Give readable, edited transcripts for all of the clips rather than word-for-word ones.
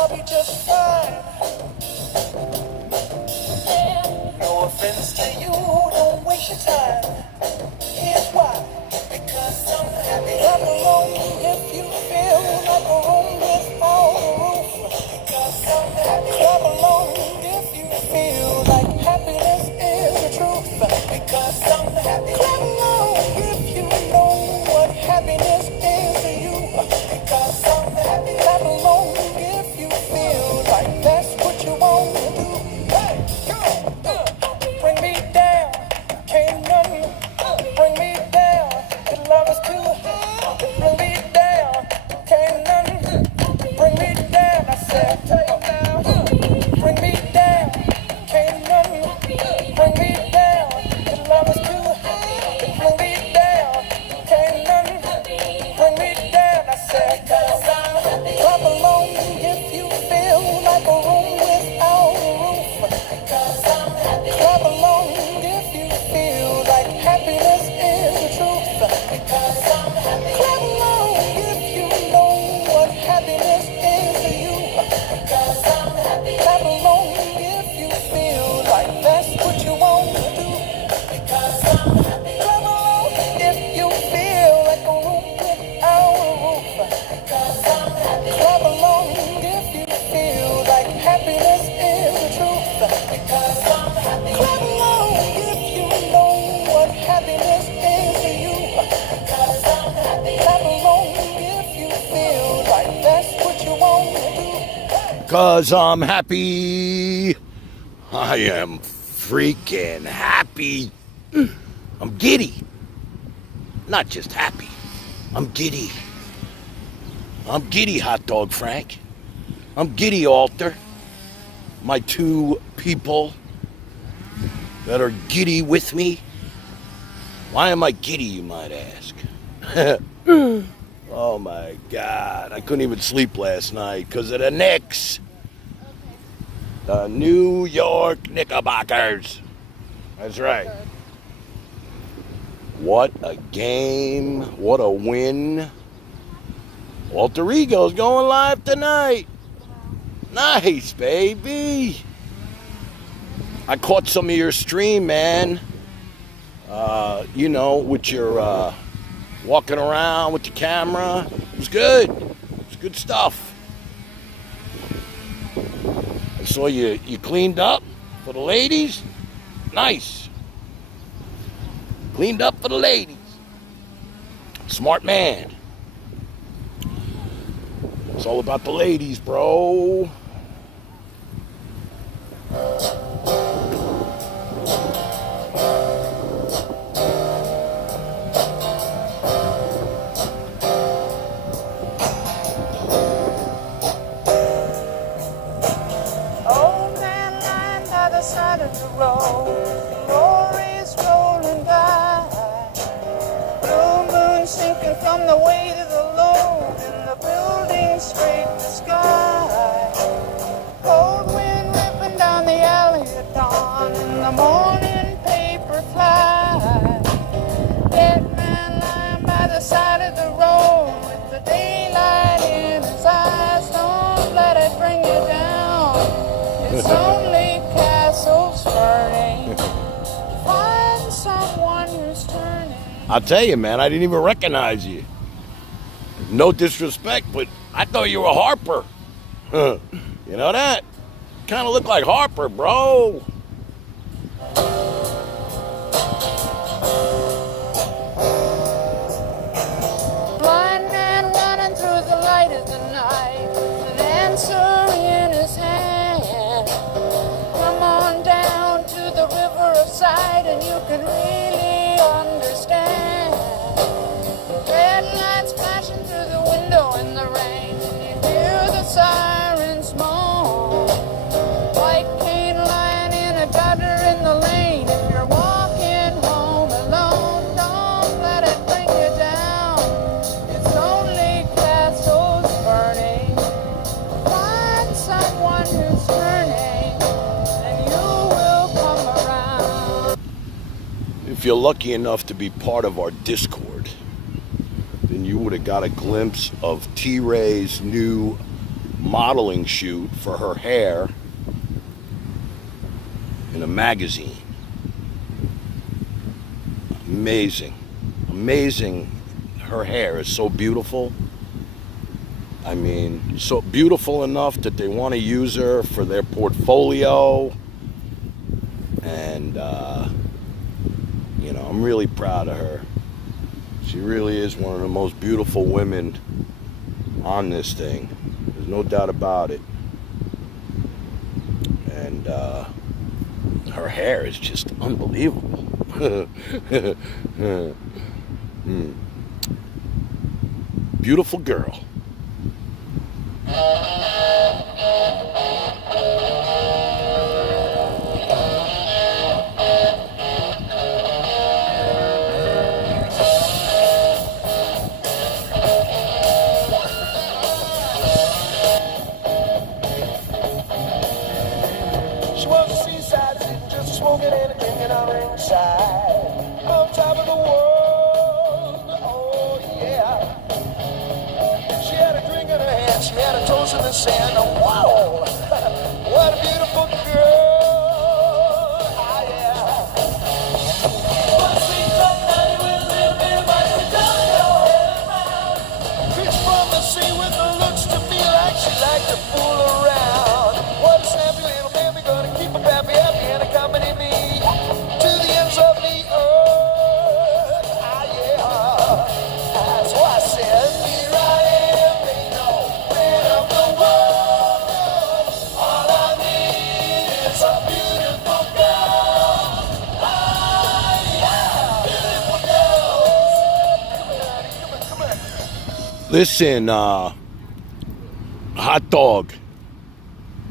I'll be just fine. No offense to you, don't waste your time. Here's why. Because I'm happy. Clap along if you feel like a room without a roof. Because I'm happy. Clap along if you feel like happiness is the truth. Because I'm happy. Clap along if you know what happiness is to you. Because I'm happy. Clap along if you feel like that's what you want to do. Hey, go! Bring me down, can't nothing bring me down. The love is too high. Bring me down, can't nothing bring me down. I said, take it down. Bring me down, can't nothing bring me down. The love is too high. Bring me down, can't nothing bring me down. I said, clap along if you feel like a room without a roof. Clap along if you feel like happiness is the truth. Because I'm happy. Clap along if you know what happiness is to you. Because I'm happy. Clap along if you feel like that's what you want to do. Because I'm happy. Clap along if you feel like a room without a roof. Because I'm happy. Clap along if you feel like happiness is the truth. Because I'm happy. Clap along if you know what happiness is to you. Because I'm happy. Clap along if you feel like that's what you want to do. 'Cause I'm happy. I am freaking happy. I'm giddy. Not just happy. I'm giddy. I'm giddy, Hot Dog Frank. I'm giddy, Alter. My two people that are giddy with me. Why am I giddy, you might ask? Oh my God, I couldn't even sleep last night because of the Knicks. The New York Knickerbockers. That's right. What a game. What a win. Alter Ego's going live tonight. Nice, baby. I caught some of your stream, man. You know, with your walking around with the camera. It was good. It was good stuff. I saw you cleaned up for the ladies. Nice. Cleaned up for the ladies. Smart man. It's all about the ladies, bro. Old man lying by the side of the road, glories rolling by. Blue moon sinking from the weight of the load, and the buildings scrape the sky. Cold wind ripping down the alley at dawn, and the morning paper fly. Dead man lying by the side of the road, with the daylight in his eyes. Don't let it bring you down. It's only castles burning. Find someone who's turning. I'll tell you, man, I didn't even recognize you. No disrespect, but I thought you were Harper. You know that? Kind of look like Harper, bro. Blind man running through the light of the night, an answer in his hand. Come on down to the river of sight, and you can really understand. Red lights flashing through the window in the rain, and you hear the sirens moan. White cane lying in a gutter in the lane. If you're walking home alone, don't let it bring you down. It's only castles burning. Find someone who's turning, and you will come around. If you're lucky enough to be part of our Discord, then you would have got a glimpse of T-Ray's new modeling shoot for her hair in a magazine. Amazing. Amazing. Her hair is so beautiful. I mean, so beautiful enough that they want to use her for their portfolio. And, I'm really proud of her. She really is one of the most beautiful women on this thing. There's no doubt about it. And her hair is just unbelievable. Beautiful girl. She was a seaside city, just smoking and drinking on her inside. On top of the world, oh yeah. She had a drink in her hand, she had a toast in the sand. Oh, wow, what a beautiful girl, ah yeah. One sweet young night will live very much to turn your head around. Fish from the sea with the looks to me like she liked to fool around. What a snappy little baby, gonna keep her happy and accompany me to the ends of the earth. Ah, yeah. That's why I said, here I am, ain't no man of the world. All I need is a beautiful girl. Ah, yeah. Beautiful girls. Come on, honey, come on. Listen, hot dog.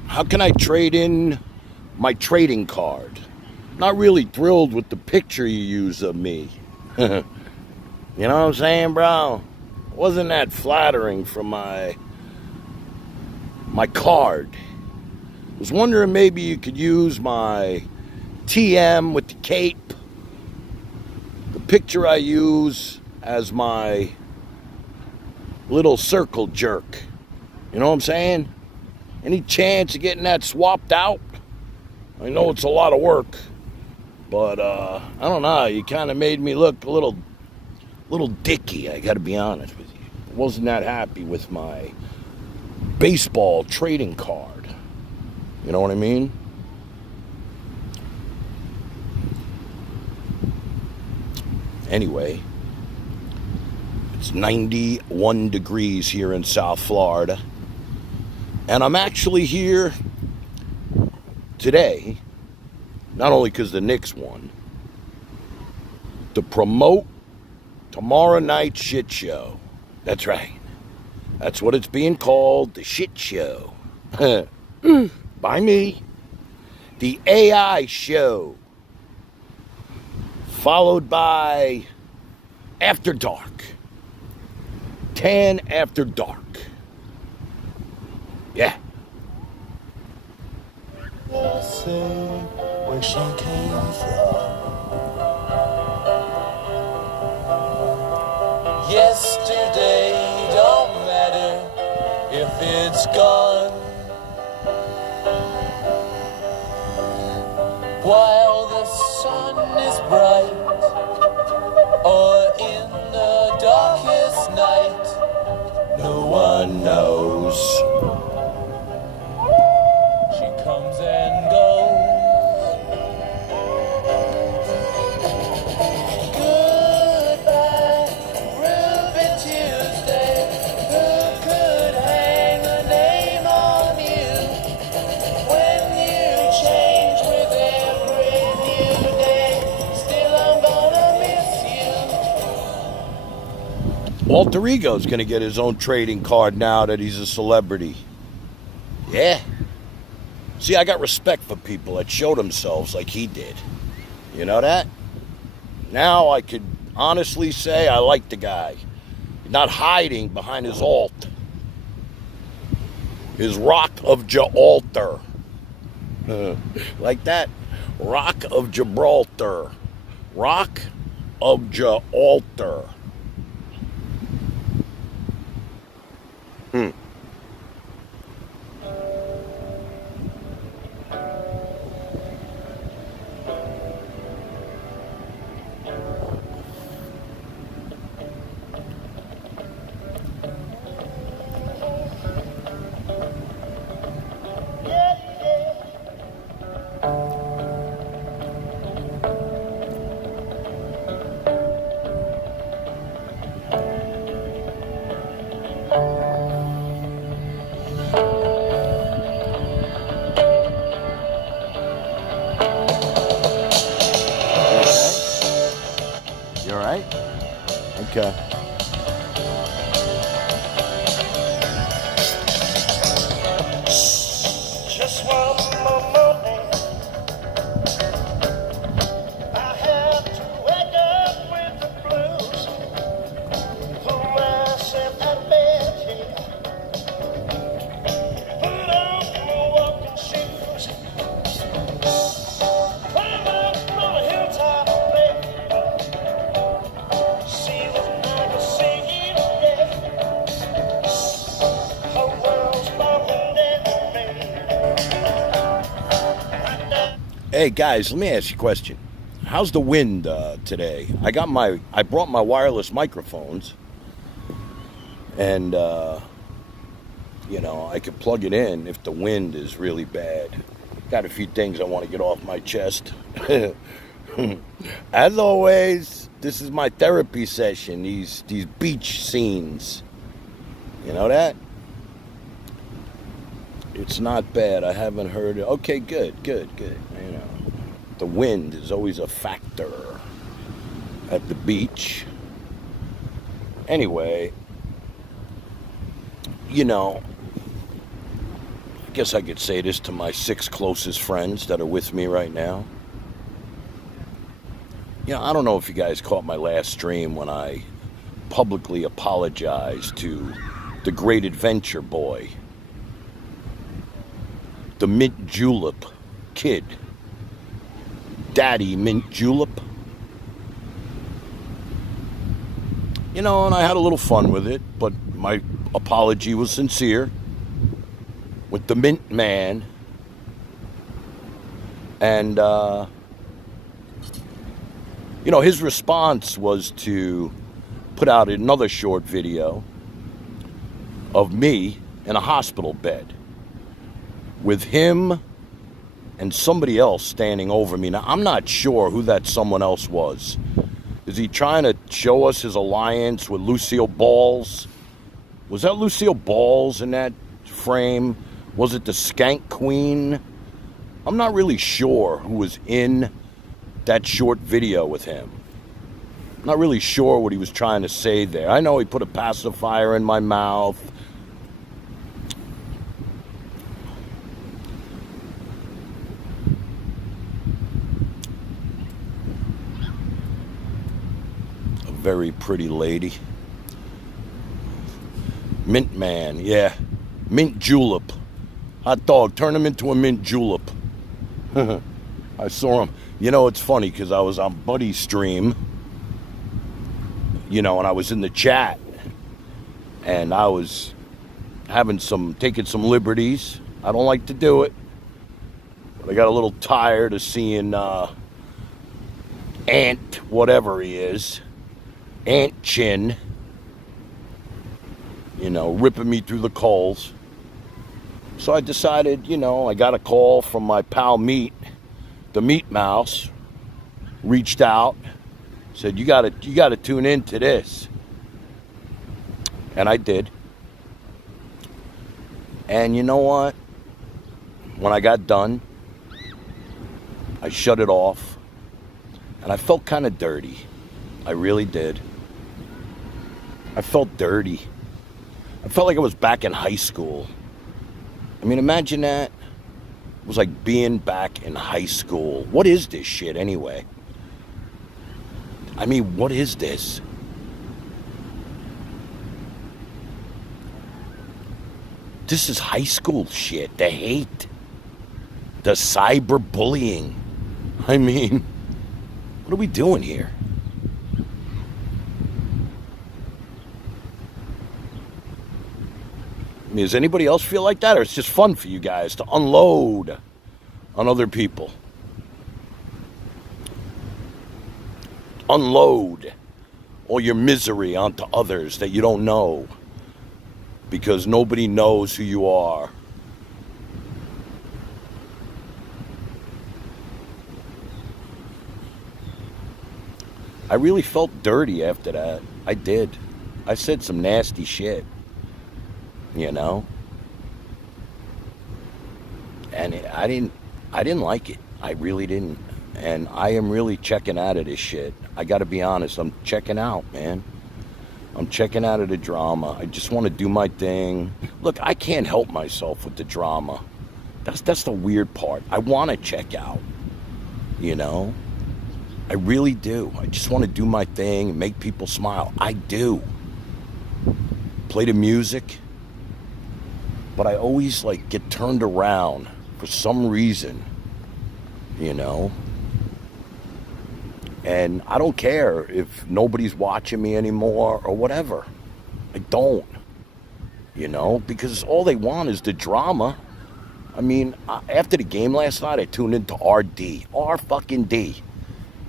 How can I trade in my trading card? Not really thrilled with the picture you use of me. You know what I'm saying, bro? Wasn't that flattering for my card? Was wondering maybe you could use my TM with the cape, the picture I use as my little circle jerk. You know what I'm saying? Any chance of getting that swapped out? I know it's a lot of work, but I don't know. You kind of made me look a little dicky, I gotta be honest with you. I wasn't that happy with my baseball trading card. You know what I mean? Anyway, it's 91 degrees here in South Florida. And I'm actually here today, not only because the Knicks won, to promote tomorrow night's shit show. That's right. That's what it's being called, the shit show. By me. The AI show. Followed by After Dark. 10 After Dark. Yeah. Say where she came from. Yesterday don't matter if it's gone. While the sun is bright or in the darkest night, No one knows. she comes and goes. Goodbye, Ruby Tuesday. Who could hang a name on you when you change with every new day? Still, I'm gonna miss you. Walter Ego's going to get his own trading card now that he's a celebrity. Yeah. See, I got respect for people that show themselves like he did. You know that? Now I could honestly say I like the guy. Not hiding behind his alt. His Rock of Gibraltar. Like that? Rock of Gibraltar. Rock of Gibraltar. You all right? Okay. Just one more morning, I have to wake up with the blues. Pull myself out of bed here, put on my walking shoes, climb up on a hilltop, baby, see what I can see today. Whole world's falling down me. Hey guys, let me ask you a question. How's the wind today? I brought my wireless microphones, and I could plug it in if the wind is really bad. Got a few things I want to get off my chest. As always, this is my therapy session. These beach scenes. You know that? It's not bad. I haven't heard it. Okay, good. The wind is always a factor at the beach. Anyway, I guess I could say this to my 6 closest friends that are with me right now. I don't know if you guys caught my last stream when I publicly apologized to the Great Adventure Boy, the Mint Julep Kid, Daddy Mint Julep. And I had a little fun with it, but my apology was sincere with the Mint Man. And, his response was to put out another short video of me in a hospital bed with him and somebody else standing over me. Now, I'm not sure who that someone else was. Is he trying to show us his alliance with Lucille Balls? Was that Lucille Balls in that frame? Was it the Skank Queen? I'm not really sure who was in that short video with him. I'm not really sure what he was trying to say there. I know he put a pacifier in my mouth. Very pretty lady. Mint Man, yeah. Mint Julep. Hot dog, turn him into a mint julep. I saw him. It's funny because I was on Buddy's stream, and I was in the chat, and I was taking some liberties. I don't like to do it, but I got a little tired of seeing Ant, whatever he is, Ant Chin, ripping me through the coals. So I decided, I got a call from my pal Meat, the Meat Mouse, reached out, said, you gotta tune in to this. And I did. And you know what? When I got done, I shut it off, and I felt kind of dirty. I really did. I felt dirty. I felt like I was back in high school. I mean, imagine that. It was like being back in high school. What is this shit anyway? I mean, what is this? This is high school shit. The hate. The cyberbullying. I mean, what are we doing here? I mean, does anybody else feel like that? Or it's just fun for you guys to unload on other people? Unload all your misery onto others that you don't know. Because nobody knows who you are. I really felt dirty after that. I did. I said some nasty shit. you know? And I didn't like it. I really didn't. And I am really checking out of this shit. I got to be honest. I'm checking out, man. I'm checking out of the drama. I just want to do my thing. Look, I can't help myself with the drama. That's the weird part. I want to check out, you know? I really do. I just want to do my thing and make people smile. I do. Play the music. But I always, like, get turned around for some reason, you know? And I don't care if nobody's watching me anymore or whatever. I don't, you know? Because all they want is the drama. I mean, after the game last night, I tuned into RD. R-fucking-D.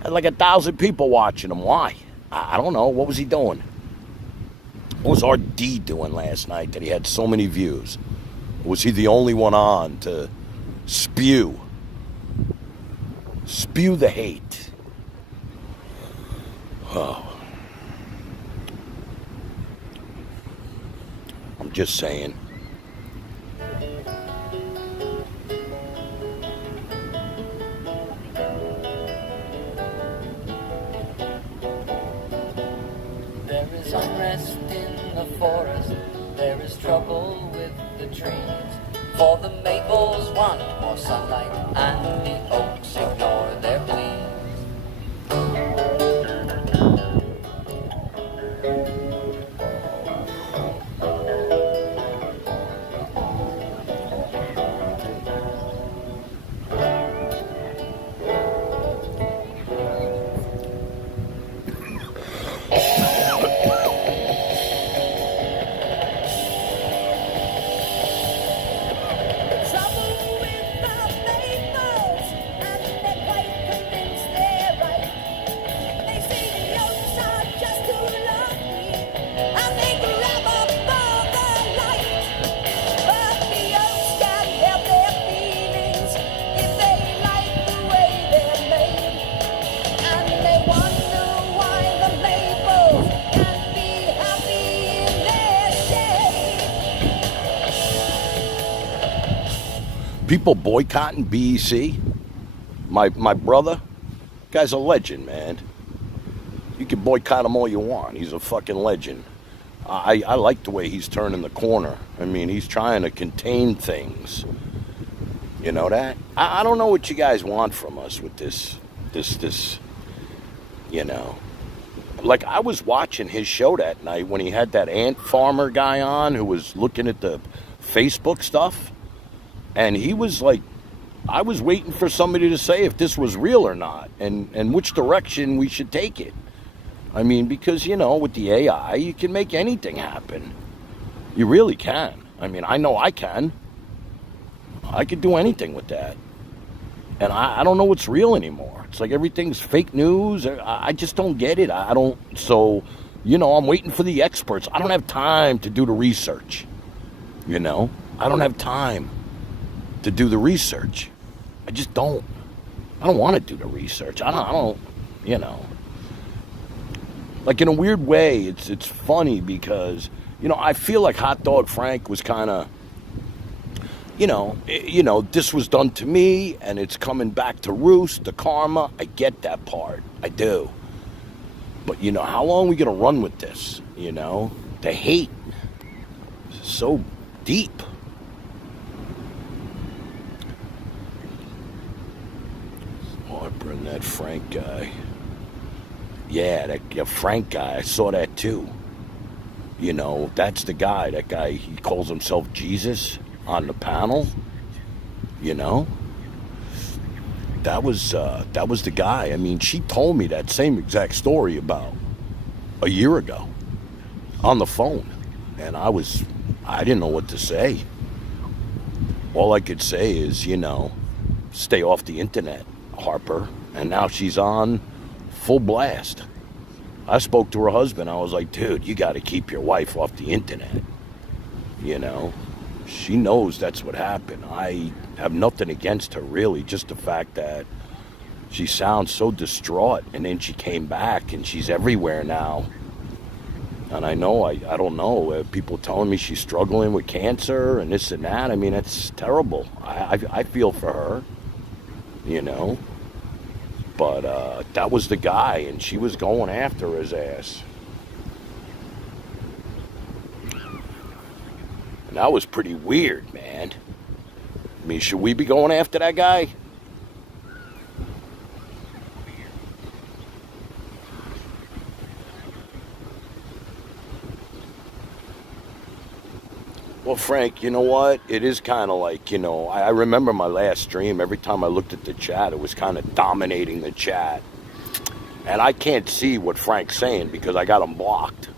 Had like 1,000 people watching him. Why? I don't know. What was he doing? What was RD doing last night that he had so many views? Was he the only one on to spew the hate? Oh. I'm just saying. There is unrest in the forest, there is trouble with the trees. For the maples want more sunlight, and the oaks ignore their pleas. People boycotting BEC. My brother, guy's a legend, man. You can boycott him all you want. He's a fucking legend. I like the way he's turning the corner. I mean, he's trying to contain things. You know that? I don't know what you guys want from us with this, you know. Like, I was watching his show that night when he had that ant farmer guy on who was looking at the Facebook stuff. And he was like, I was waiting for somebody to say if this was real or not and which direction we should take it. I mean, because, you know, with the AI, you can make anything happen. You really can. I mean, I know I can. I could do anything with that. And I don't know what's real anymore. It's like everything's fake news. I just don't get it. I don't. So, you know, I'm waiting for the experts. I don't have time to do the research. You know, I don't have time to do the research. I just don't. I don't want to do the research. I don't, you know. Like, in a weird way, it's funny because, you know, I feel like Hot Dog Frank was kind of, you know, this was done to me and it's coming back to roost, the karma. I get that part. I do. But, you know, how long are we going to run with this? You know, the hate is so deep. Bring that Frank guy. Yeah, that Frank guy. I saw that too. You know, that's the guy. That guy, he calls himself Jesus on the panel. You know, that was the guy. I mean, she told me that same exact story about a year ago on the phone, and I didn't know what to say. All I could say is, you know, stay off the internet, Harper. And now she's on full blast. I spoke to her husband. I was like, dude, you got to keep your wife off the internet. You know, she knows that's what happened. I have nothing against her, really. Just the fact that she sounds so distraught. And then she came back and she's everywhere now. And I know, I don't know, people telling me she's struggling with cancer and this and that. I mean, that's terrible. I feel for her, you know. But that was the guy, and she was going after his ass. And that was pretty weird, man. I mean, should we be going after that guy? Well, Frank, you know what? It is kind of like, I remember my last stream. Every time I looked at the chat, it was kind of dominating the chat. And I can't see what Frank's saying because I got him blocked.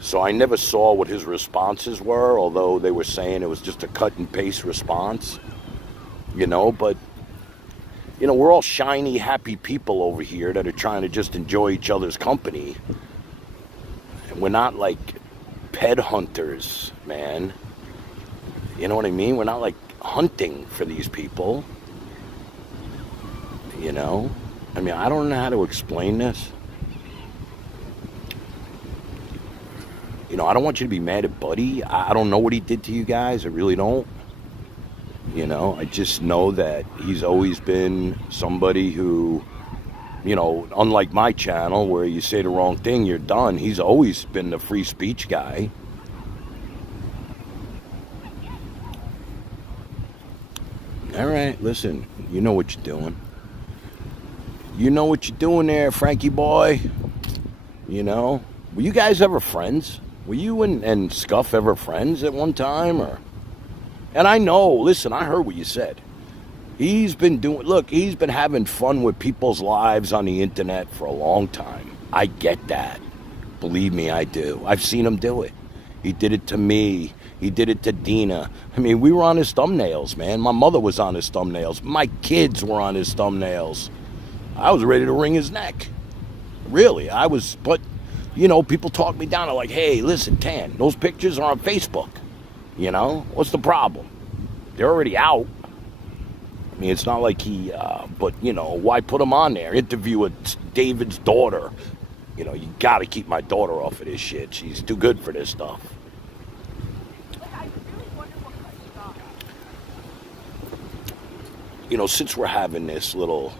So I never saw what his responses were, although they were saying it was just a cut and paste response. But, we're all shiny, happy people over here that are trying to just enjoy each other's company. And we're not like pet hunters, man. You know what I mean? We're not like hunting for these people. I mean, I don't know how to explain this. I don't want you to be mad at Buddy. I don't know what he did to you guys. I really don't. I just know that he's always been somebody who, unlike my channel where you say the wrong thing, you're done. He's always been the free speech guy. All right, listen, you know what you're doing. You know what you're doing there, Frankie boy. Were you guys ever friends? Were you and Scuff ever friends at one time? And I know, listen, I heard what you said. He's been having fun with people's lives on the internet for a long time. I get that. Believe me, I do. I've seen him do it. He did it to me. He did it to Dina. I mean, we were on his thumbnails, man. My mother was on his thumbnails. My kids were on his thumbnails. I was ready to wring his neck. Really, I was, but, people talk me down. They're like, hey, listen, Tan, those pictures are on Facebook. What's the problem? They're already out. I mean, it's not like but, why put them on there? Interview with David's daughter. You got to keep my daughter off of this shit. She's too good for this stuff. Since we're having this little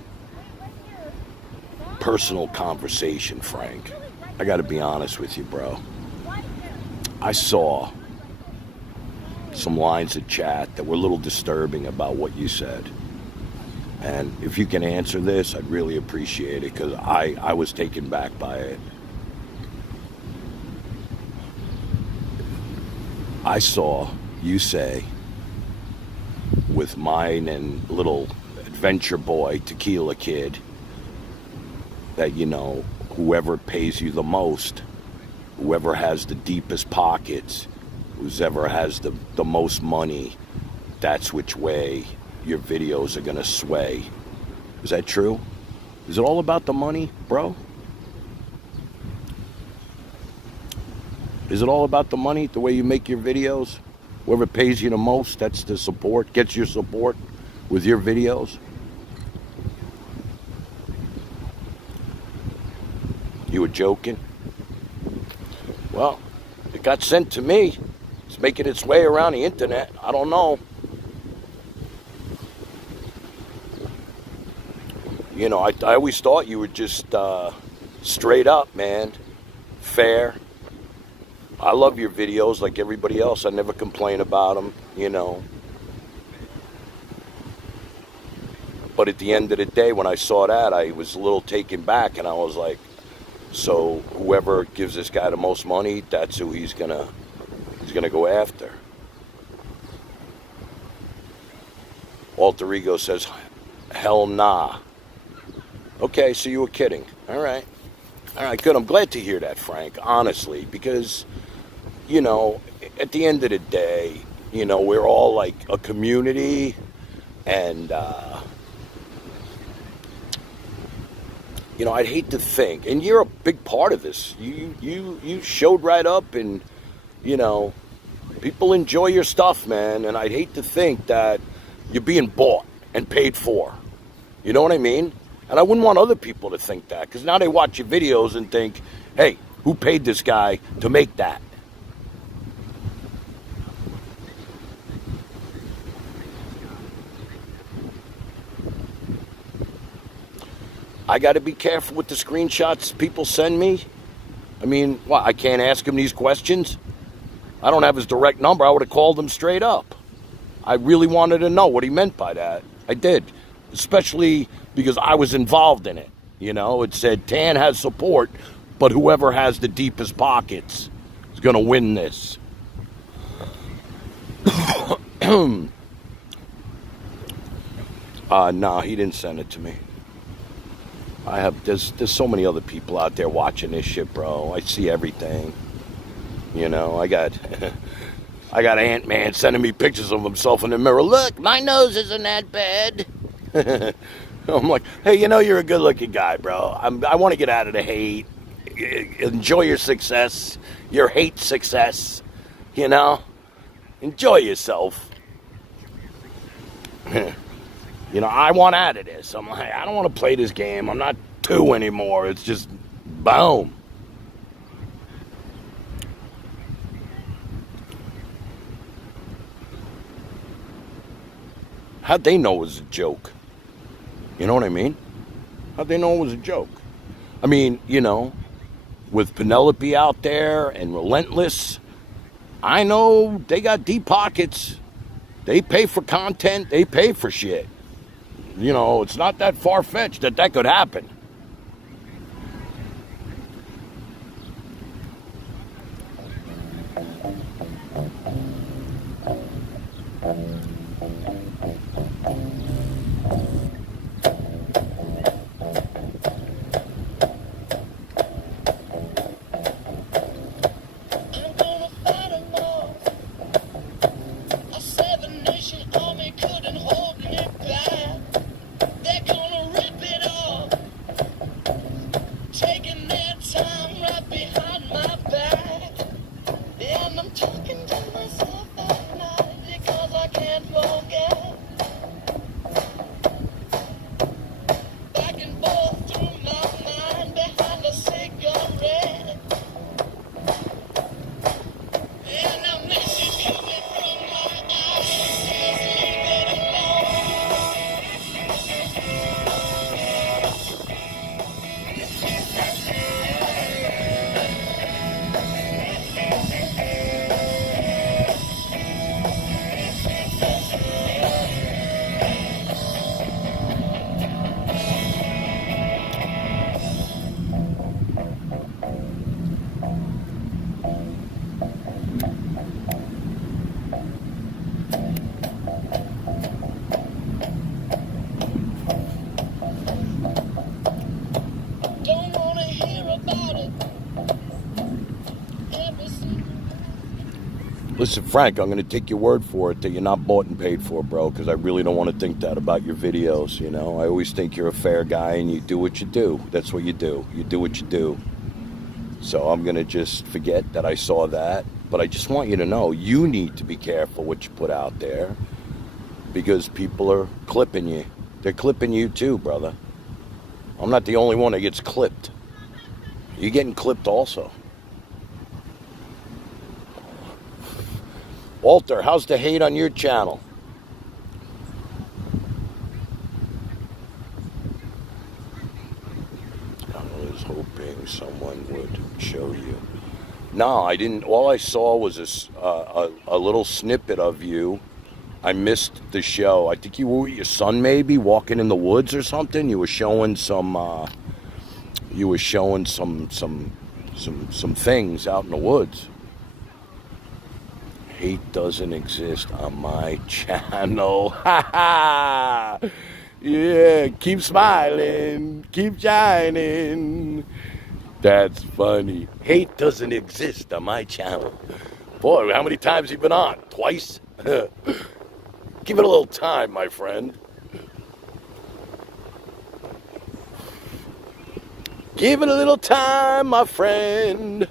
personal conversation, Frank, I got to be honest with you, bro. I saw some lines of chat that were a little disturbing about what you said. And if you can answer this, I'd really appreciate it because I was taken back by it. I saw you say, with mine and little adventure boy, Tequila Kid, that, whoever pays you the most, whoever has the deepest pockets, whoever has the most money, that's which way your videos are going to sway. Is that true? Is it all about the money, bro? Is it all about the money, the way you make your videos? Whoever pays you the most, that's the support, gets your support with your videos? You were joking? Well, it got sent to me. It's making its way around the internet. I don't know. I always thought you were just straight up, man. Fair. I love your videos like everybody else. I never complain about them, But at the end of the day, when I saw that, I was a little taken back, and I was like, so whoever gives this guy the most money, that's who he's gonna go after. Alter Ego says, hell nah. Okay, so you were kidding. All right, good. I'm glad to hear that, Frank, honestly, because, at the end of the day, we're all like a community, and, I'd hate to think, and you're a big part of this. You showed right up, and, people enjoy your stuff, man, and I'd hate to think that you're being bought and paid for. You know what I mean? And I wouldn't want other people to think that, because now they watch your videos and think, hey, Who paid this guy to make that? I got to be careful with the screenshots people send me. I mean, what, I can't ask him these questions? I don't have his direct number. I would have called him straight up. I really wanted to know what he meant by that. I did. Especially because I was involved in it. You know, it said Tan has support, but whoever has the deepest pockets is going to win this. No, he didn't send it to me. There's so many other people out there watching this shit, bro. I see everything. You know, I got Ant-Man sending me pictures of himself in the mirror. Look, my nose isn't that bad. I'm like, hey, you know, you're a good-looking guy, bro. I want to get out of the hate. Enjoy your success, your hate success. You know, enjoy yourself. You know, I want out of this. I'm like, I don't want to play this game. I'm not 2 anymore. It's just, boom. How'd they know it was a joke? You know what I mean? How'd they know it was a joke? I mean, you know, with Penelope out there and Relentless, I know they got deep pockets. They pay for content. They pay for shit. You know, it's not that far-fetched that could happen. Listen, Frank, I'm going to take your word for it that you're not bought and paid for, bro, because I really don't want to think that about your videos, you know? I always think you're a fair guy and you do what you do. That's what you do. You do what you do. So I'm going to just forget that I saw that. But I just want you to know you need to be careful what you put out there because people are clipping you. They're clipping you too, brother. I'm not the only one that gets clipped. You're getting clipped also. Walter, how's the hate on your channel? I was hoping someone would show you. No, I didn't. All I saw was a little snippet of you. I missed the show. I think you were with your son, maybe walking in the woods or something. You were showing some. You were showing some things out in the woods. Hate doesn't exist on my channel. Ha ha! Yeah, keep smiling, keep shining. That's funny. Hate doesn't exist on my channel. Boy, how many times have you been on? Twice? Give it a little time, my friend. Give it a little time, my friend.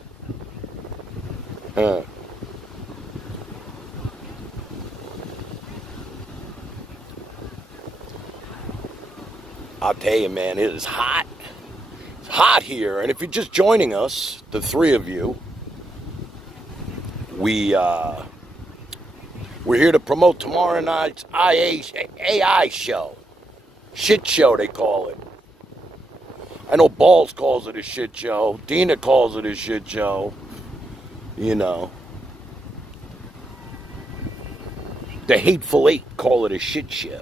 I'll tell you, man, it is hot. It's hot here. And if you're just joining us, the three of you, we're here to promote tomorrow night's AI show. Shit show, they call it. I know Balls calls it a shit show. Dina calls it a shit show. You know. The Hateful Eight call it a shit show.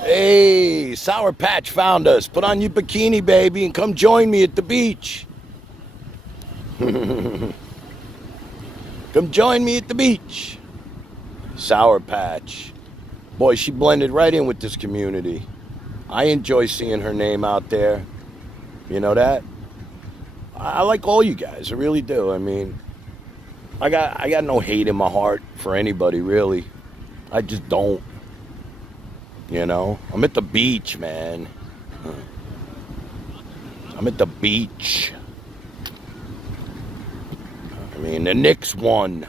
Hey, Sour Patch found us. Put on your bikini, baby, and come join me at the beach. Come join me at the beach. Sour Patch. Boy, she blended right in with this community. I enjoy seeing her name out there. You know that? I like all you guys. I really do. I mean, I got no hate in my heart for anybody, really. I just don't. You know? I'm at the beach, man. I'm at the beach. I mean, the Knicks won.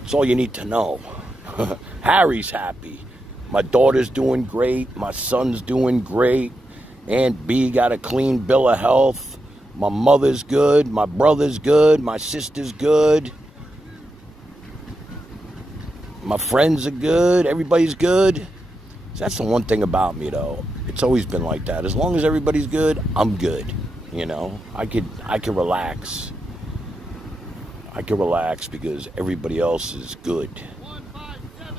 That's all you need to know. Harry's happy. My daughter's doing great. My son's doing great. Aunt B got a clean bill of health. My mother's good. My brother's good. My sister's good. My friends are good. Everybody's good. So that's the one thing about me, though. It's always been like that. As long as everybody's good, I'm good. You know, I can relax. I can relax because everybody else is good. 157.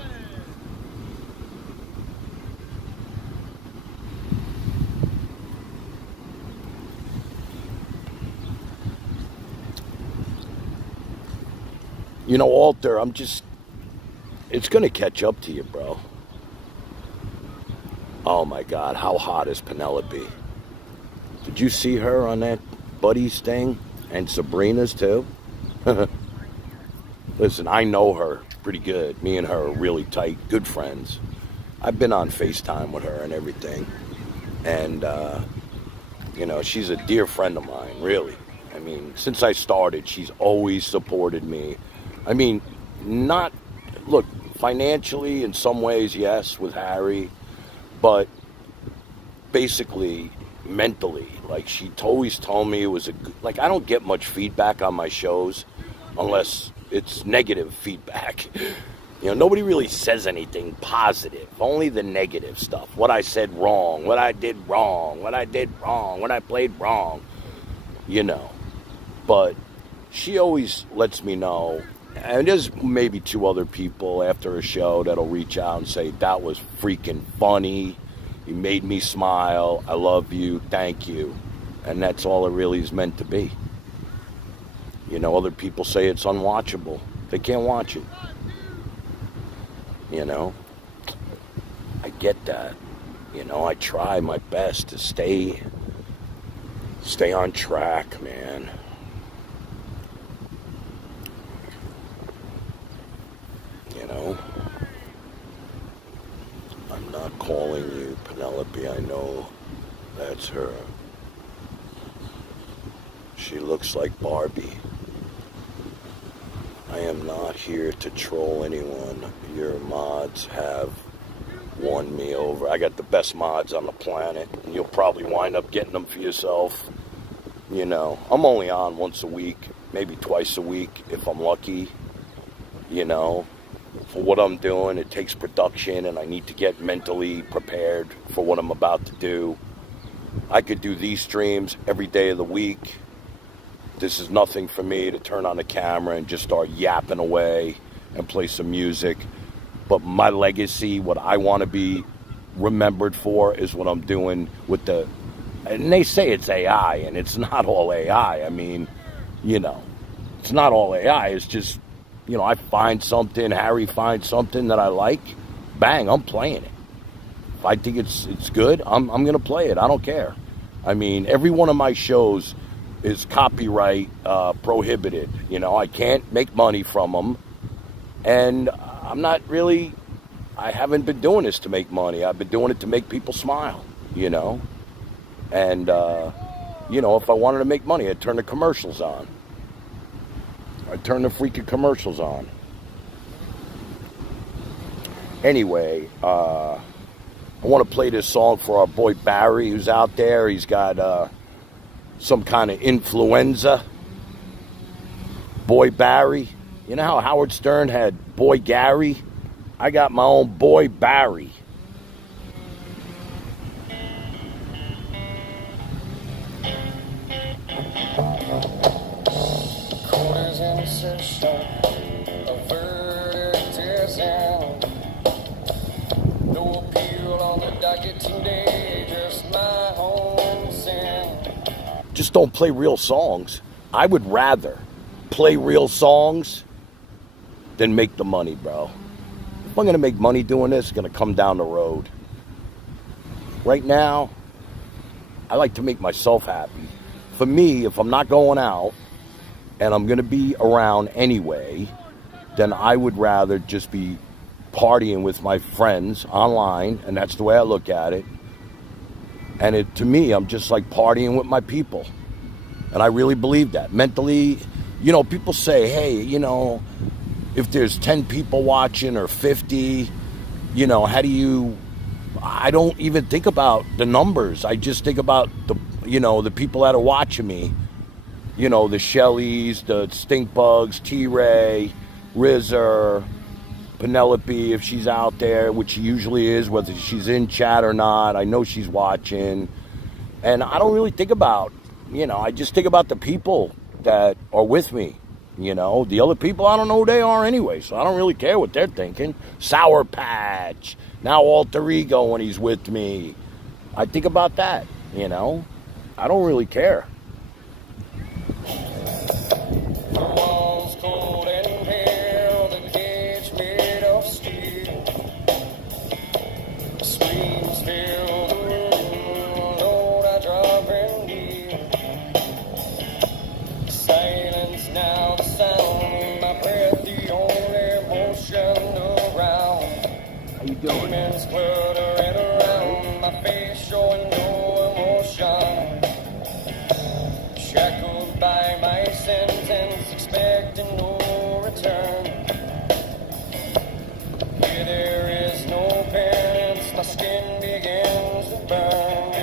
You know, Alter, it's going to catch up to you, bro. Oh my God, how hot is Penelope? Did you see her on that Buddy's thing? And Sabrina's too? Listen, I know her pretty good. Me and her are really tight, good friends. I've been on FaceTime with her and everything. And, you know, she's a dear friend of mine, really. I mean, since I started, she's always supported me. I mean, look, financially in some ways, yes, with Harry. But basically, mentally, like she always told me it was like I don't get much feedback on my shows unless it's negative feedback. You know, nobody really says anything positive, only the negative stuff. What I said wrong, what I did wrong, what I did wrong, what I played wrong, you know. But she always lets me know, and there's maybe two other people after a show that'll reach out and say, that was freaking funny. You made me smile. I love you. Thank you. And that's all it really is meant to be. You know, other people say it's unwatchable. They can't watch it. You know, I get that. You know, I try my best to stay on track, man. You know, I'm not calling you Penelope. I know that's her. She looks like Barbie. I am not here to troll anyone. Your mods have won me over. I got the best mods on the planet, and you'll probably wind up getting them for yourself. You know, I'm only on once a week. maybe twice a week if I'm lucky. You know, for what I'm doing, it takes production, and I need to get mentally prepared for what I'm about to do. I could do these streams every day of the week. This is nothing for me to turn on the camera and just start yapping away and play some music. But my legacy, what I want to be remembered for, is what I'm doing with the... And they say it's AI, and it's not all AI. I mean, you know, it's not all AI. It's just, you know, I find something, Harry finds something that I like, bang, I'm playing it. If I think it's good, I'm going to play it. I don't care. I mean, every one of my shows is copyright prohibited. You know, I can't make money from them. And I'm not really... I haven't been doing this to make money. I've been doing it to make people smile, you know. And, you know, if I wanted to make money, I'd turn the commercials on. I'd turn the freaking commercials on. Anyway, I want to play this song for our boy Barry, who's out there. He's got some kind of influenza. Boy Barry. You know how Howard Stern had Boy Gary? I got my own boy Barry. Court is in session, a verdict is in. No appeal on the docket today, just my own sin. Just don't play real songs. I would rather play real songs than make the money, bro. If I'm going to make money doing this, it's going to come down the road. Right now, I like to make myself happy. For me, if I'm not going out and I'm going to be around anyway, then I would rather just be partying with my friends online, and that's the way I look at it. And to me, I'm just like partying with my people. And I really believe that. Mentally, you know, people say, hey, you know, if there's 10 people watching or 50, you know, how do you... I don't even think about the numbers. I just think about the, you know, the people that are watching me. You know, the Shelleys, the Stinkbugs, T-Ray, Rizzer, Penelope, if she's out there, which she usually is, whether she's in chat or not. I know she's watching. And I don't really think about, you know, I just think about the people that are with me. You know, the other people, I don't know who they are anyway, so I don't really care what they're thinking. Sour Patch, now Alter Ego when he's with me. I think about that, you know. I don't really care. The walls cold and pale, the cage made of steel. The screams fill the room, Lord, I drop and kneel. Silence now, the sound, my breath, the only motion around. How you doing? Demons cluttering around, my face showing no emotion. Shackled by my sentence, expecting no return. Here there is no penance, my skin begins to burn.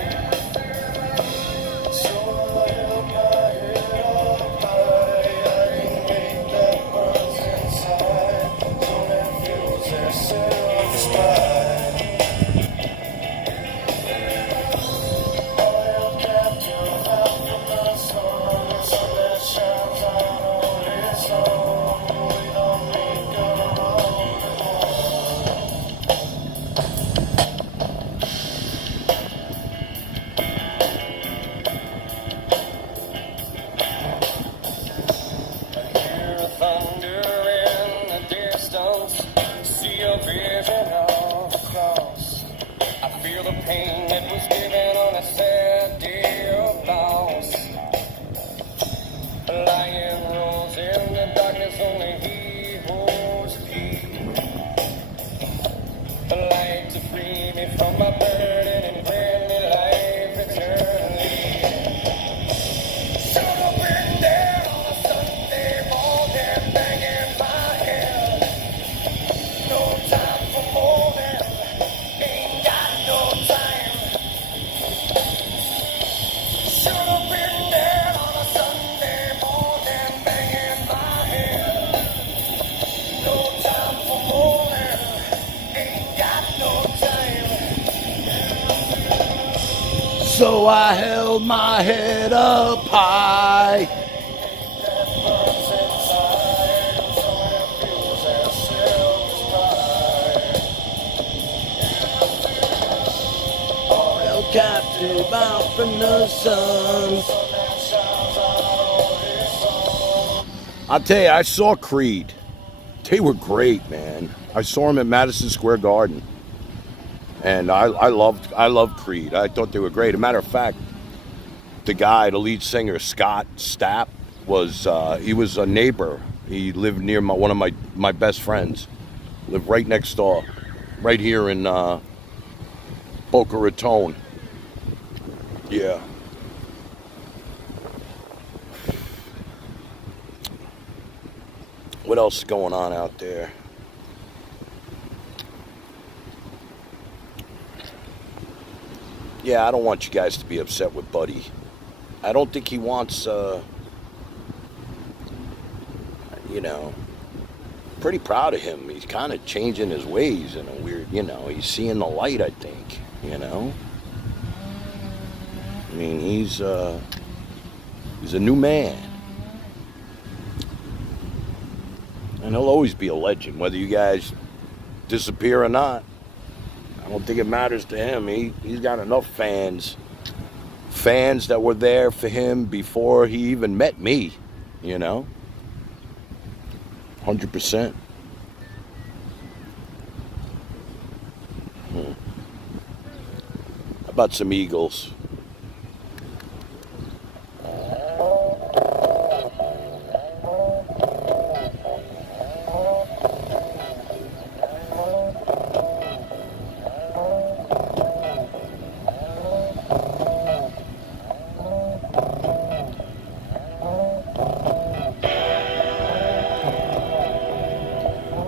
So I held my head up high, I made that burns inside, so that fuels their self-spite. Pain that was given on a sad day of loss. A lion rolls in the darkness, only he holds the key. The light to free me from my burden and grant me life eternally. Shut up and down on a Sunday morning, banging my head. No time for mourning, ain't got no time. So I held my head up high. Held captive out from the sun. I'll tell you, I saw Creed. They were great, man. I saw them at Madison Square Garden. And I loved Creed. I thought they were great. As a matter of fact, the lead singer, Scott Stapp, he was a neighbor. He lived near one of my best friends. Lived right next door, right here in Boca Raton. Yeah. What else is going on out there? Yeah, I don't want you guys to be upset with Buddy. I don't think he wants, pretty proud of him. He's kind of changing his ways in a weird, he's seeing the light, I think, I mean, he's a new man. And he'll always be a legend, whether you guys disappear or not. I don't think it matters to him. He's got enough fans that were there for him before he even met me, 100%. How about some Eagles?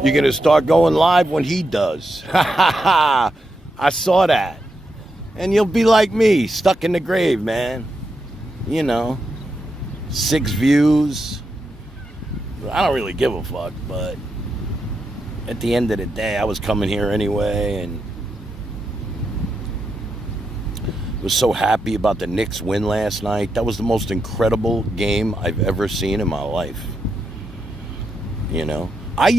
You're going to start going live when he does. I saw that. And you'll be like me, stuck in the grave, man. 6 views. I don't really give a fuck, but at the end of the day, I was coming here anyway, and was so happy about the Knicks win last night. That was the most incredible game I've ever seen in my life. I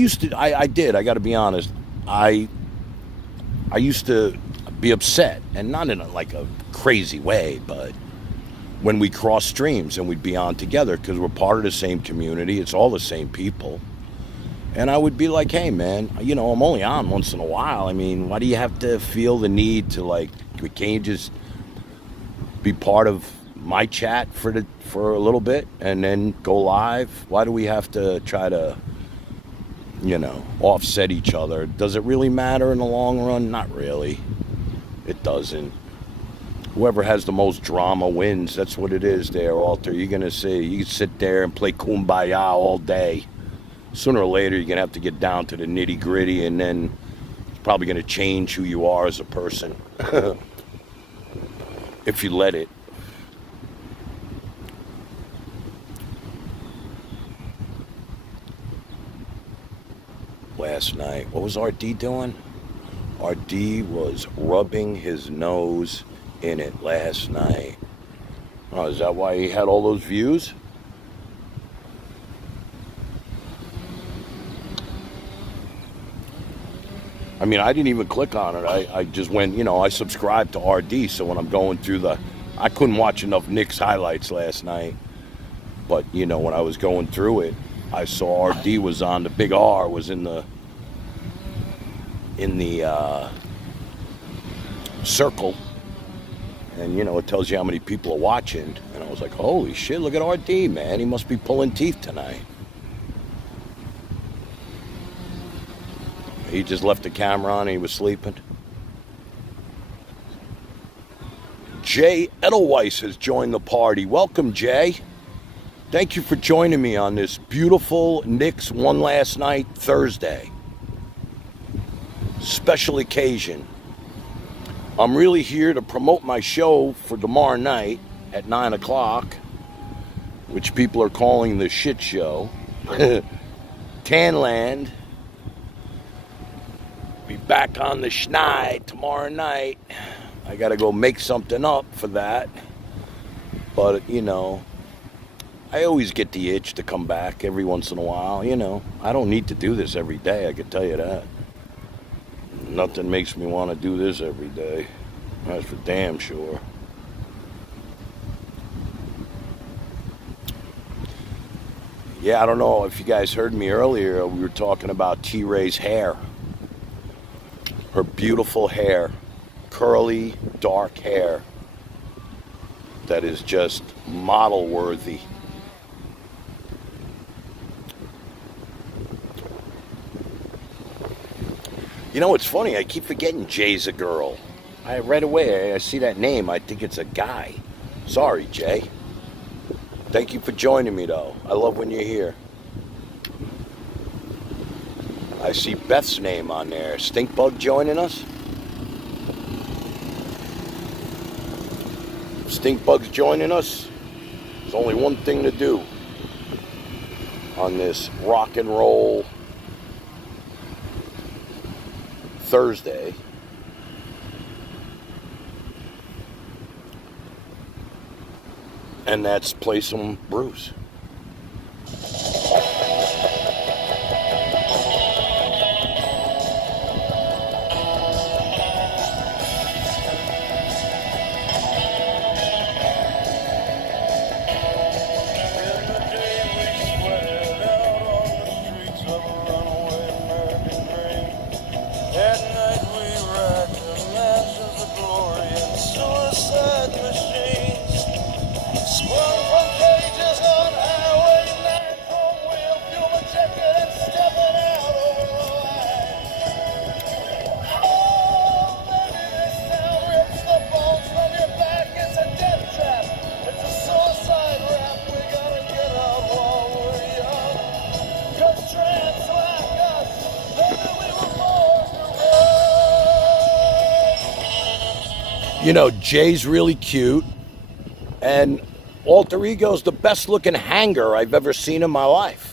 got to be honest, I used to be upset, and not in a crazy way, but when we cross streams and we'd be on together, because we're part of the same community, it's all the same people, and I would be like, hey man, I'm only on once in a while. I mean, why do you have to feel the need to can't you just be part of my chat for a little bit and then go live? Why do we have to try to offset each other? Does it really matter in the long run? Not really. It doesn't. Whoever has the most drama wins. That's what it is there, Alter. You're going to see. You can sit there and play Kumbaya all day. Sooner or later, you're going to have to get down to the nitty gritty, and then it's probably going to change who you are as a person. If you let it. Last night, what was RD doing? RD was rubbing his nose in it last night. Oh, is that why he had all those views? I mean, I didn't even click on it. I just went, I subscribed to RD, so when I'm going through I couldn't watch enough Knicks highlights last night. But, when I was going through it, I saw RD was on. The big R was in the circle, and it tells you how many people are watching. And I was like, holy shit, look at RD, man. He must be pulling teeth tonight. He just left the camera on and he was sleeping. Jay Edelweiss has joined the party. Welcome, Jay. Thank you for joining me on this beautiful Knicks won last night Thursday. Special occasion. I'm really here to promote my show for tomorrow night at 9 o'clock, which people are calling the shit show. Tanland. Be back on the schneid tomorrow night. I got to go make something up for that. But, you know, I always get the itch to come back every once in a while, you know. I don't need to do this every day, I can tell you that. Nothing makes me want to do this every day. That's for damn sure. Yeah, I don't know if you guys heard me earlier. We were talking about T. Ray's hair. Her beautiful hair. Curly, dark hair. That is just model worthy. You know, it's funny. I keep forgetting Jay's a girl. Right away, I see that name. I think it's a guy. Sorry, Jay. Thank you for joining me, though. I love when you're here. I see Beth's name on there. Stinkbug joining us? Stinkbug's joining us? There's only one thing to do on this rock and roll Thursday. And that's play some Bruce. You know, Jay's really cute, and Alter Ego's the best looking hanger I've ever seen in my life.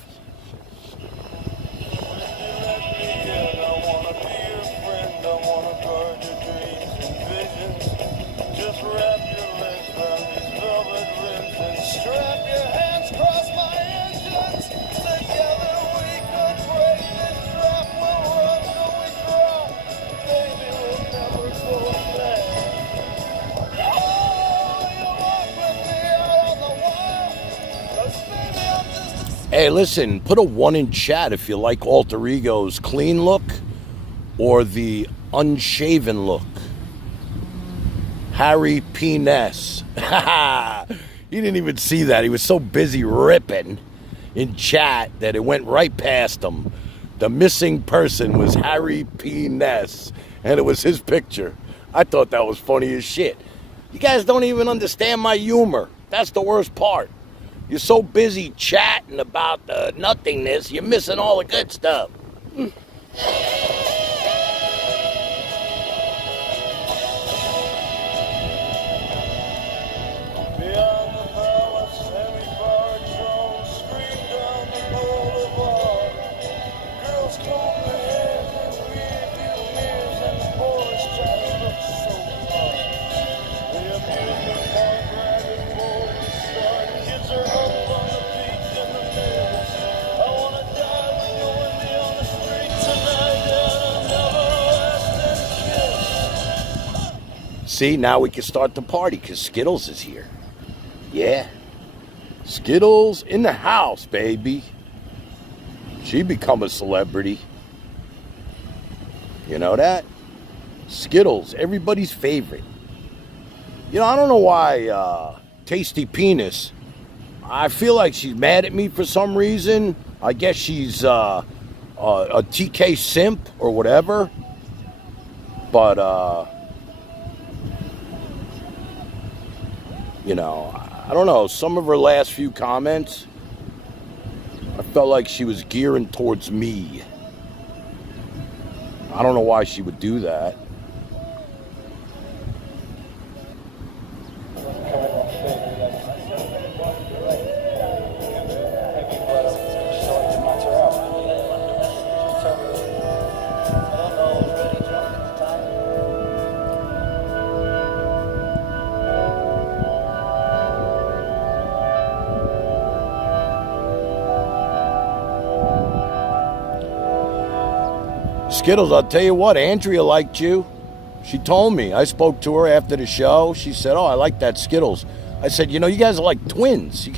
Hey, listen, put a 1 in chat if you like Alter Ego's clean look or the unshaven look. Harry P. Ness. He didn't even see that. He was so busy ripping in chat that it went right past him. The missing person was Harry P. Ness, and it was his picture. I thought that was funny as shit. You guys don't even understand my humor. That's the worst part. You're so busy chatting about the nothingness, you're missing all the good stuff. See, now we can start the party because Skittles is here. Yeah. Skittles in the house, baby. She become a celebrity. You know that? Skittles, everybody's favorite. You know, I don't know why Tasty Penis, I feel like she's mad at me for some reason. I guess she's a TK simp or whatever. But, you know, I don't know. Some of her last few comments, I felt like she was gearing towards me. I don't know why she would do that. Skittles, I'll tell you what, Andrea liked you. She told me. I spoke to her after the show. She said, oh, I like that Skittles. I said, you know, you guys are like twins.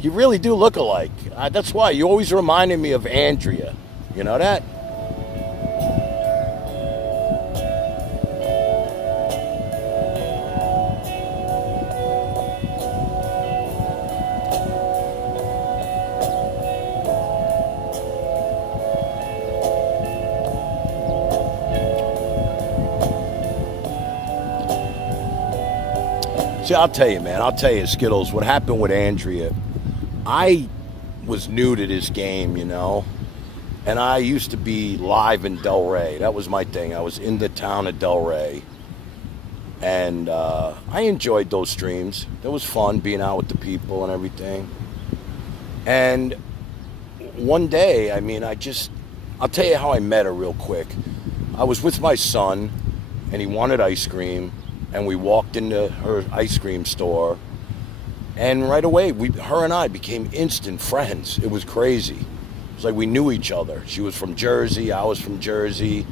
You really do look alike. That's why you always reminded me of Andrea. You know that? See, I'll tell you, man. I'll tell you, Skittles, what happened with Andrea. I was new to this game, you know. And I used to be live in Delray. That was my thing. I was in the town of Delray. And I enjoyed those streams. It was fun being out with the people and everything. And one day, I mean, I'll tell you how I met her real quick. I was with my son, and he wanted ice cream. And we walked into her ice cream store, and right away, her and I became instant friends. It was crazy. It was like we knew each other. She was from Jersey, I was from Jersey.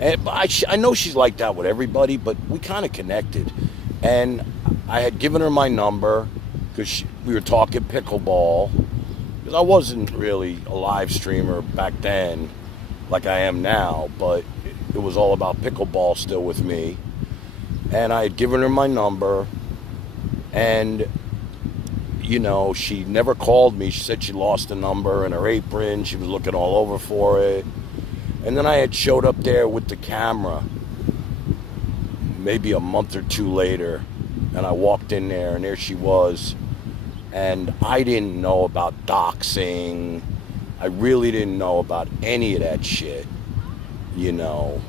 And I know she's like that with everybody, but we kind of connected. And I had given her my number because we were talking pickleball. Because I wasn't really a live streamer back then like I am now, but it was all about pickleball still with me. And I had given her my number, and, you know, she never called me. She said she lost the number in her apron. She was looking all over for it. And then I had showed up there with the camera maybe a month or two later, and I walked in there, and there she was. And I didn't know about doxing. I really didn't know about any of that shit, you know.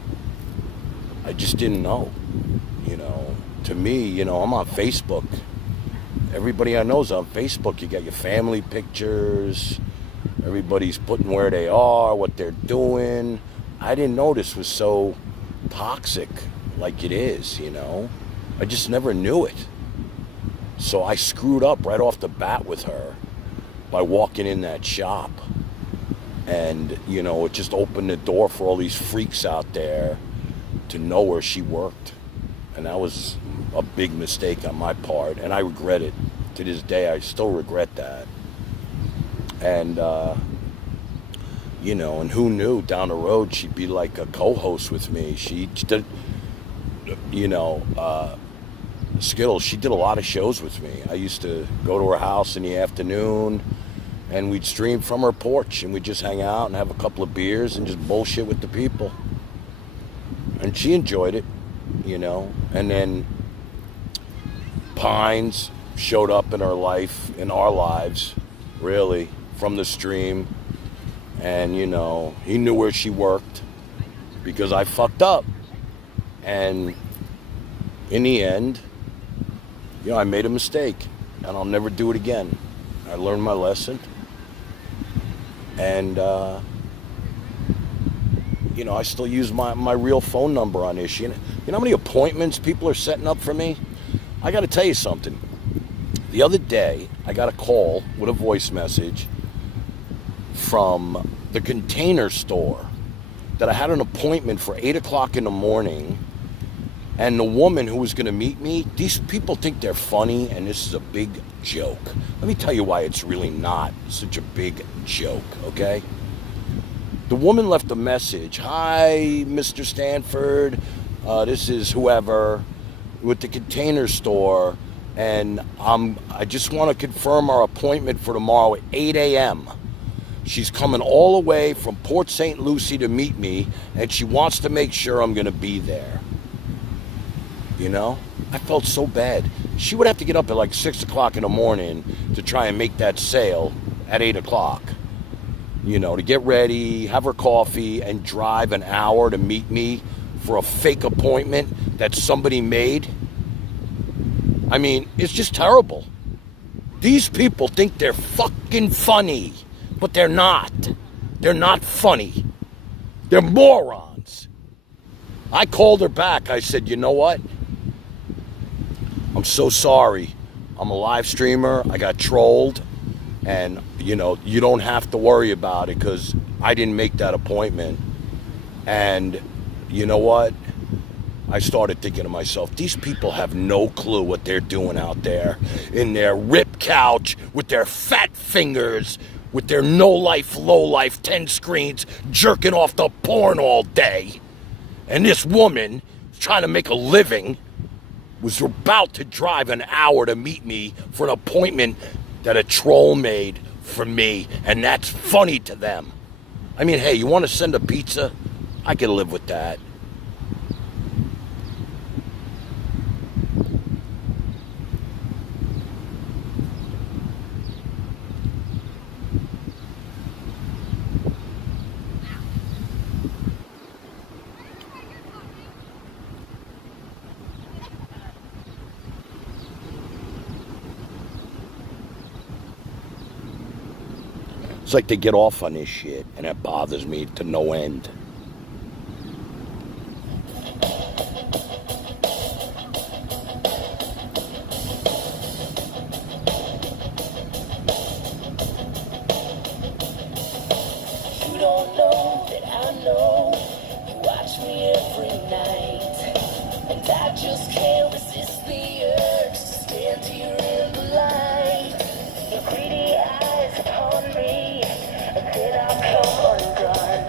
I just didn't know. You know, to me, you know, I'm on Facebook. Everybody I know is on Facebook. You got your family pictures. Everybody's putting where they are, what they're doing. I didn't know this was so toxic like it is, you know. I just never knew it. So I screwed up right off the bat with her by walking in that shop. And, you know, it just opened the door for all these freaks out there to know where she worked. And that was a big mistake on my part, and I regret it. To this day, I still regret that. And, you know, and who knew down the road she'd be like a co-host with me. She did, you know, Skittles, she did a lot of shows with me. I used to go to her house in the afternoon, and we'd stream from her porch, and we'd just hang out and have a couple of beers and just bullshit with the people. And she enjoyed it. You know, and then Pines showed up in her life, in our lives, really, from the stream. And, you know, he knew where she worked because I fucked up. And in the end, you know, I made a mistake, and I'll never do it again. I learned my lesson. And, you know, I still use my real phone number on this. You know how many appointments people are setting up for me? I got to tell you something. The other day, I got a call with a voice message from the Container Store that I had an appointment for 8 o'clock in the morning. And the woman who was going to meet me, these people think they're funny, and this is a big joke. Let me tell you why it's really not such a big joke, okay? The woman left a message. Hi, Mr. Stanford. This is whoever with the Container Store. And I just want to confirm our appointment for tomorrow at 8 a.m. She's coming all the way from Port St. Lucie to meet me, and she wants to make sure I'm going to be there. You know? I felt so bad. She would have to get up at like 6 o'clock in the morning to try and make that sale at 8 o'clock. You know, to get ready, have her coffee, and drive an hour to meet me for a fake appointment that somebody made. I mean, it's just terrible. These people think they're fucking funny, but they're not. They're not funny. They're morons. I called her back. I said, you know what? I'm so sorry. I'm a live streamer. I got trolled. And, you know, you don't have to worry about it because I didn't make that appointment. And you know what? I started thinking to myself, these people have no clue what they're doing out there in their rip couch with their fat fingers, with their no-life, low-life 10 screens, jerking off the porn all day. And this woman, trying to make a living, was about to drive an hour to meet me for an appointment that a troll made for me. And that's funny to them. I mean, hey, you want to send a pizza? I can live with that. It's like they get off on this shit, and it bothers me to no end. You don't know that I know. You watch me every night. And I just can't resist the urge to stand here in the light. Your pretty eyes upon me, and then I'll come undone.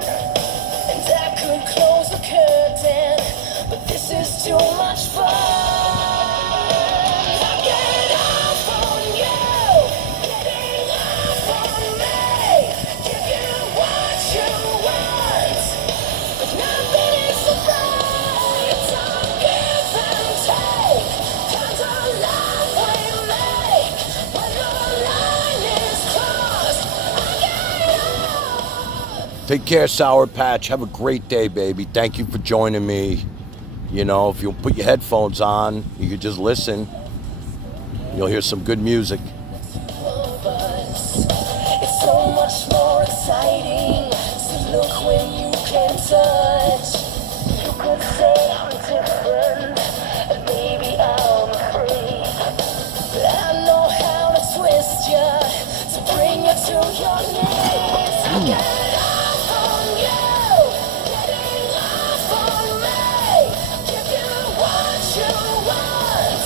And I could close the curtain, but this is too much fun. I get off on you, getting off on me. Give you what you want, but nothing is so right. It's all give and take, kind of love we make. When the line is crossed, I get off. Take care, Sour Patch. Have a great day, baby. Thank you for joining me. You know, if you'll put your headphones on, you could just listen. You'll hear some good music. Of us, it's so much more exciting to look when you can touch. You could say I'm different, and maybe I'm free, but I know how to twist you to bring you to your knees. I get off on you, getting off on me. Give you what you want,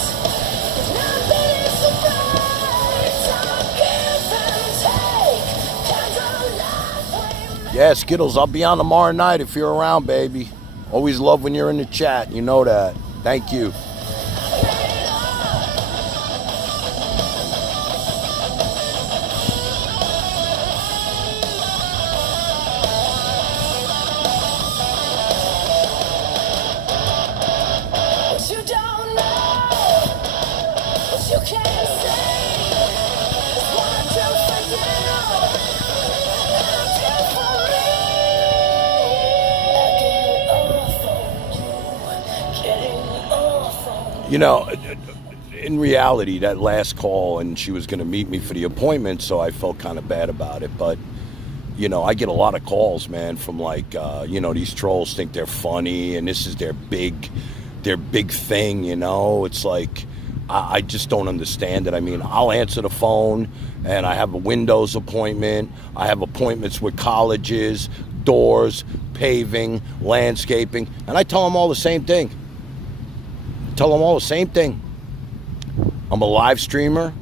but nothing is so right. It's all give and take, kind of life we make. Yeah, Skittles, I'll be on tomorrow night if you're around, baby. Always love when you're in the chat. You know that. Thank you. What you don't know, what you can't see, is what I do for you, and I do for me. I get off on you, getting off on you. You know, in reality, that last call, and she was going to meet me for the appointment, so I felt kind of bad about it. But, you know, I get a lot of calls, man, from like, you know, these trolls think they're funny, and this is their big thing, you know? It's like, I just don't understand it. I mean, I'll answer the phone, and I have a windows appointment. I have appointments with colleges, doors, paving, landscaping, and I tell them all the same thing. I'm a live streamer,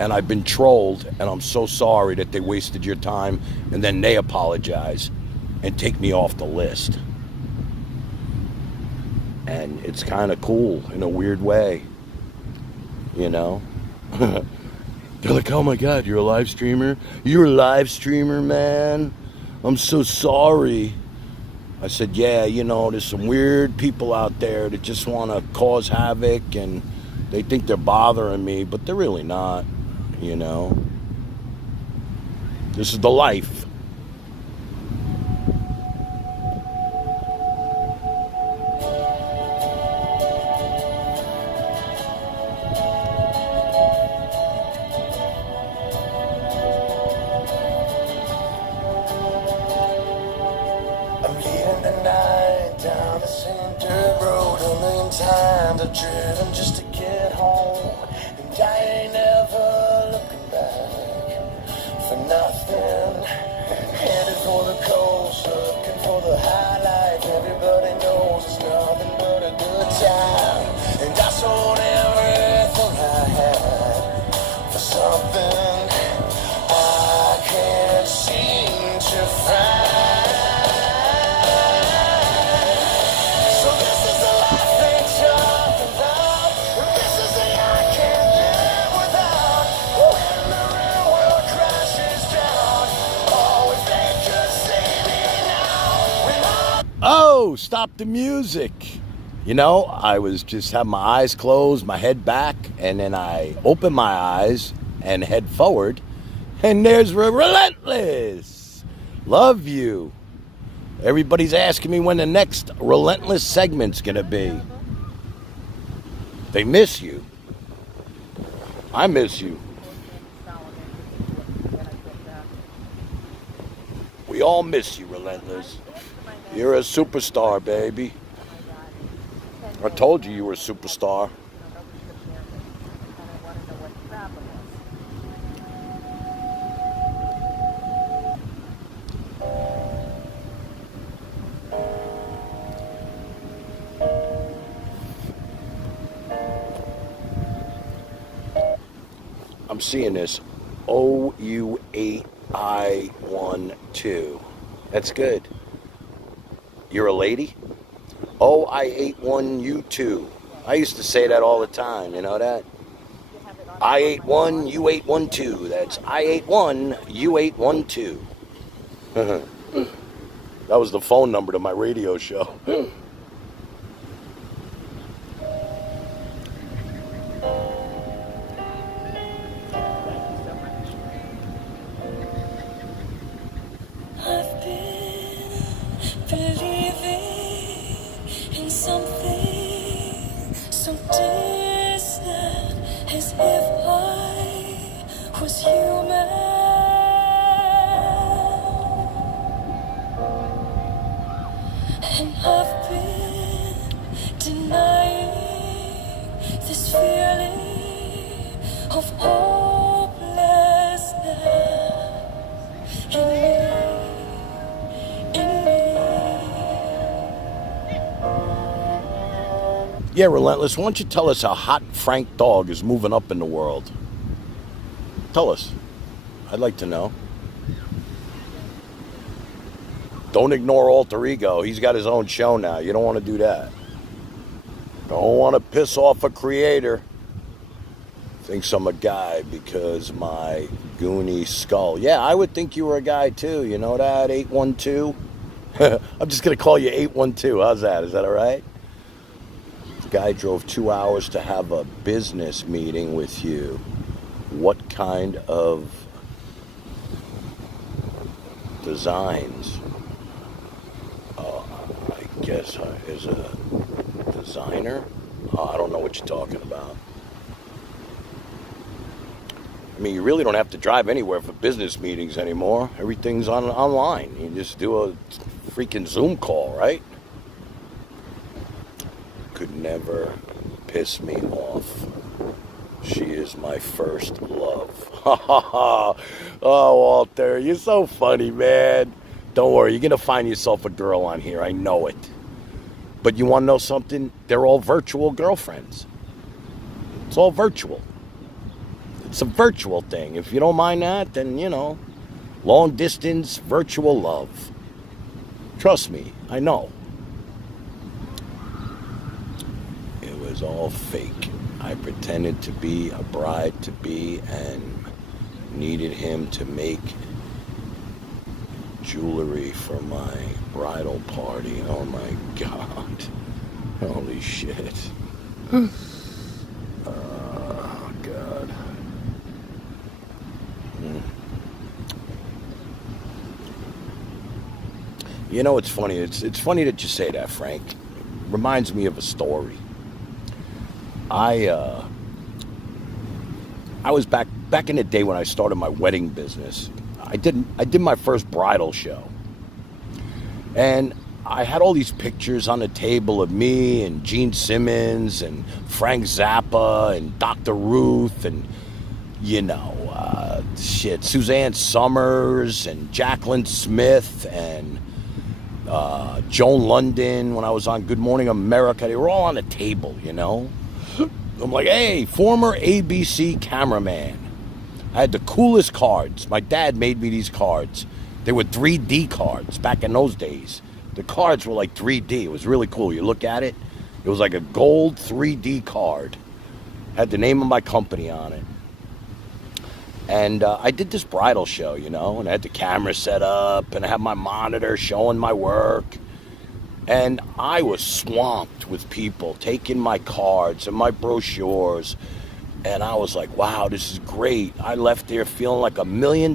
and I've been trolled, and I'm so sorry that they wasted your time, and then they apologize and take me off the list. And it's kind of cool in a weird way, you know? They're like, oh my God, you're a live streamer? You're a live streamer, man? I'm so sorry. I said, yeah, you know, there's some weird people out there that just want to cause havoc, and they think they're bothering me, but they're really not, you know? This is the life. I'm leaving the night down the center road. A million times I've driven just to get home, and I ain't ever looking back for nothing. Headed for the coast, looking for the high life. whoa, stop the music. You know, I was just having my eyes closed, my head back, and then I opened my eyes and head forward, and there's Relentless. Love you. Everybody's asking me when the next Relentless segment's gonna be. They miss you. I miss you. We all miss you, Relentless. You're a superstar, baby. I told you were a superstar. I'm seeing this OU8I12. That's good. You're a lady? I81U2. I used to say that all the time, you know that? I81U812. That's I81U812. That was the phone number to my radio show. I've been believing in something so distant, as if I was human. And I've been denying this feeling of hopelessness in me. Yeah, Relentless, why don't you tell us how hot Frank Dog is moving up in the world? Tell us. I'd like to know. Don't ignore Alter Ego. He's got his own show now. You don't want to do that. Don't want to piss off a creator. Thinks I'm a guy because my goony skull. Yeah, I would think you were a guy too. You know that? 812? I'm just going to call you 812. How's that? Is that all right? The guy drove 2 hours to have a business meeting with you. What kind of designs? I guess is a designer? I don't know what you're talking about. I mean, you really don't have to drive anywhere for business meetings anymore. Everything's online. You just do a freaking Zoom call, right? Could never piss me off. She is my first love. Ha ha ha. Oh, Walter, you're so funny, man. Don't worry, you're going to find yourself a girl on here. I know it. But you want to know something? They're all virtual girlfriends. It's all virtual. It's a virtual thing. If you don't mind that, then, you know, long distance virtual love. Trust me, I know. It was all fake. I pretended to be a bride-to-be and needed him to make jewelry for my bridal party. Oh my God. Holy shit. Oh God. You know, it's funny. It's funny that you say that, Frank. Reminds me of a story. I was back in the day when I started my wedding business. I did my first bridal show. And I had all these pictures on the table of me and Gene Simmons and Frank Zappa and Dr. Ruth and, you know, Suzanne Summers and Jacqueline Smith and Joan London when I was on Good Morning America. They were all on the table, you know. I'm like, hey, former ABC cameraman. I had the coolest cards. My dad made me these cards. They were 3D cards back in those days. The cards were like 3D. It was really cool. You look at it, it was like a gold 3D card. Had the name of my company on it. And I did this bridal show, you know, and I had the camera set up, and I had my monitor showing my work. And I was swamped with people taking my cards and my brochures. And I was like, wow, this is great. I left there feeling like $1 million.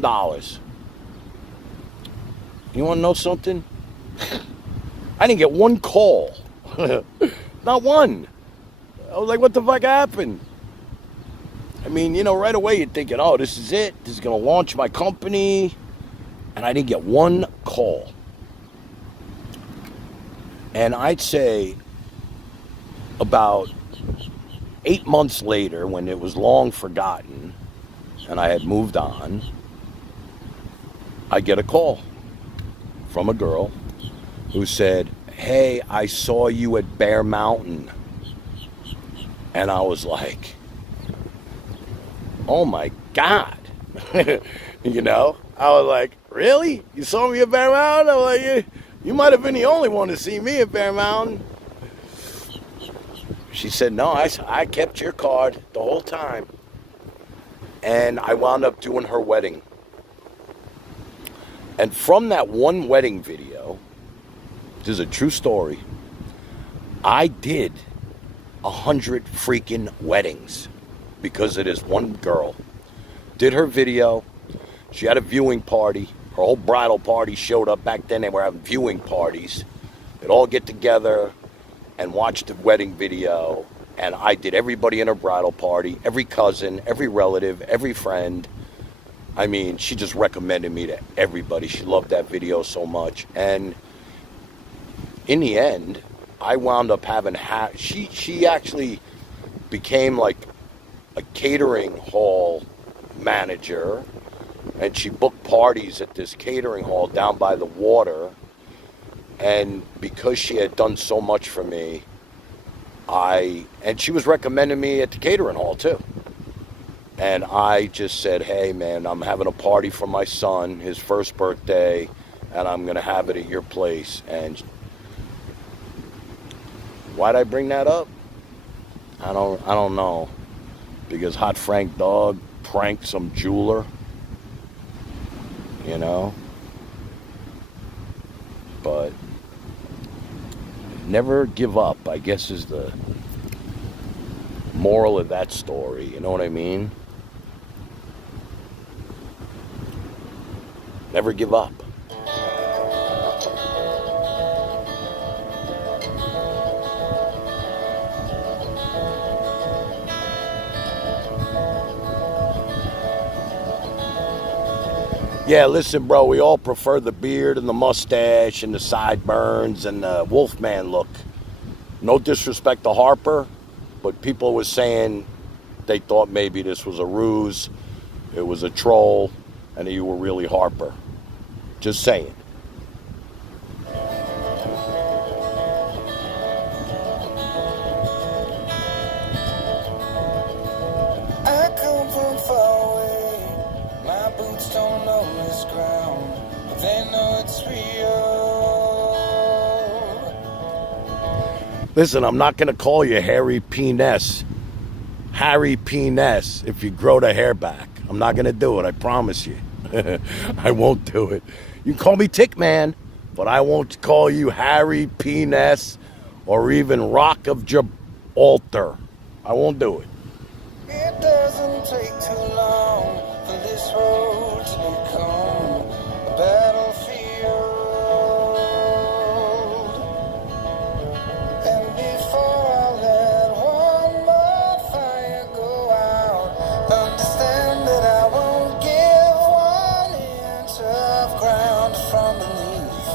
You want to know something? I didn't get one call. Not one. I was like, what the fuck happened? I mean, you know, right away you're thinking, oh, this is it. This is going to launch my company. And I didn't get one call. And I'd say about 8 months later, when it was long forgotten and I had moved on, I get a call from a girl who said, hey, I saw you at Bear Mountain. And I was like, oh my God. You know, I was like, really? You saw me at Bear Mountain? I was like, yeah. You might have been the only one to see me at Bear Mountain. She said, no, I kept your card the whole time. And I wound up doing her wedding. And from that one wedding video, this is a true story, I did 100 freaking weddings because of this one girl. Did her video. She had a viewing party. Her whole bridal party showed up. Back then they were having viewing parties. They'd all get together and watch the wedding video. And I did everybody in her bridal party, every cousin, every relative, every friend. I mean, she just recommended me to everybody. She loved that video so much. And in the end, I wound up having she actually became like a catering hall manager. And she booked parties at this catering hall down by the water. And because she had done so much for me, and she was recommending me at the catering hall too. And I just said, hey man, I'm having a party for my son, his first birthday, and I'm going to have it at your place. And why'd I bring that up? I don't know. Because Hot Frank Dog pranked some jeweler. You know, but never give up, I guess, is the moral of that story. You know what I mean? Never give up. Yeah, listen, bro, we all prefer the beard and the mustache and the sideburns and the Wolfman look. No disrespect to Harper, but people were saying they thought maybe this was a ruse, it was a troll, and you were really Harper. Just saying. I come from far away. My boots don't know this ground, but they know it's real. Listen, I'm not going to call you Harry P. Ness. Harry P. Ness if you grow the hair back. I'm not going to do it, I promise you. I won't do it. You can call me Tick Man, but I won't call you Harry P. Ness or even Rock of Gibraltar. I won't do it. It doesn't take too long for this road to become a battlefield. And before I let one more fire go out, understand that I won't give 1 inch of ground from beneath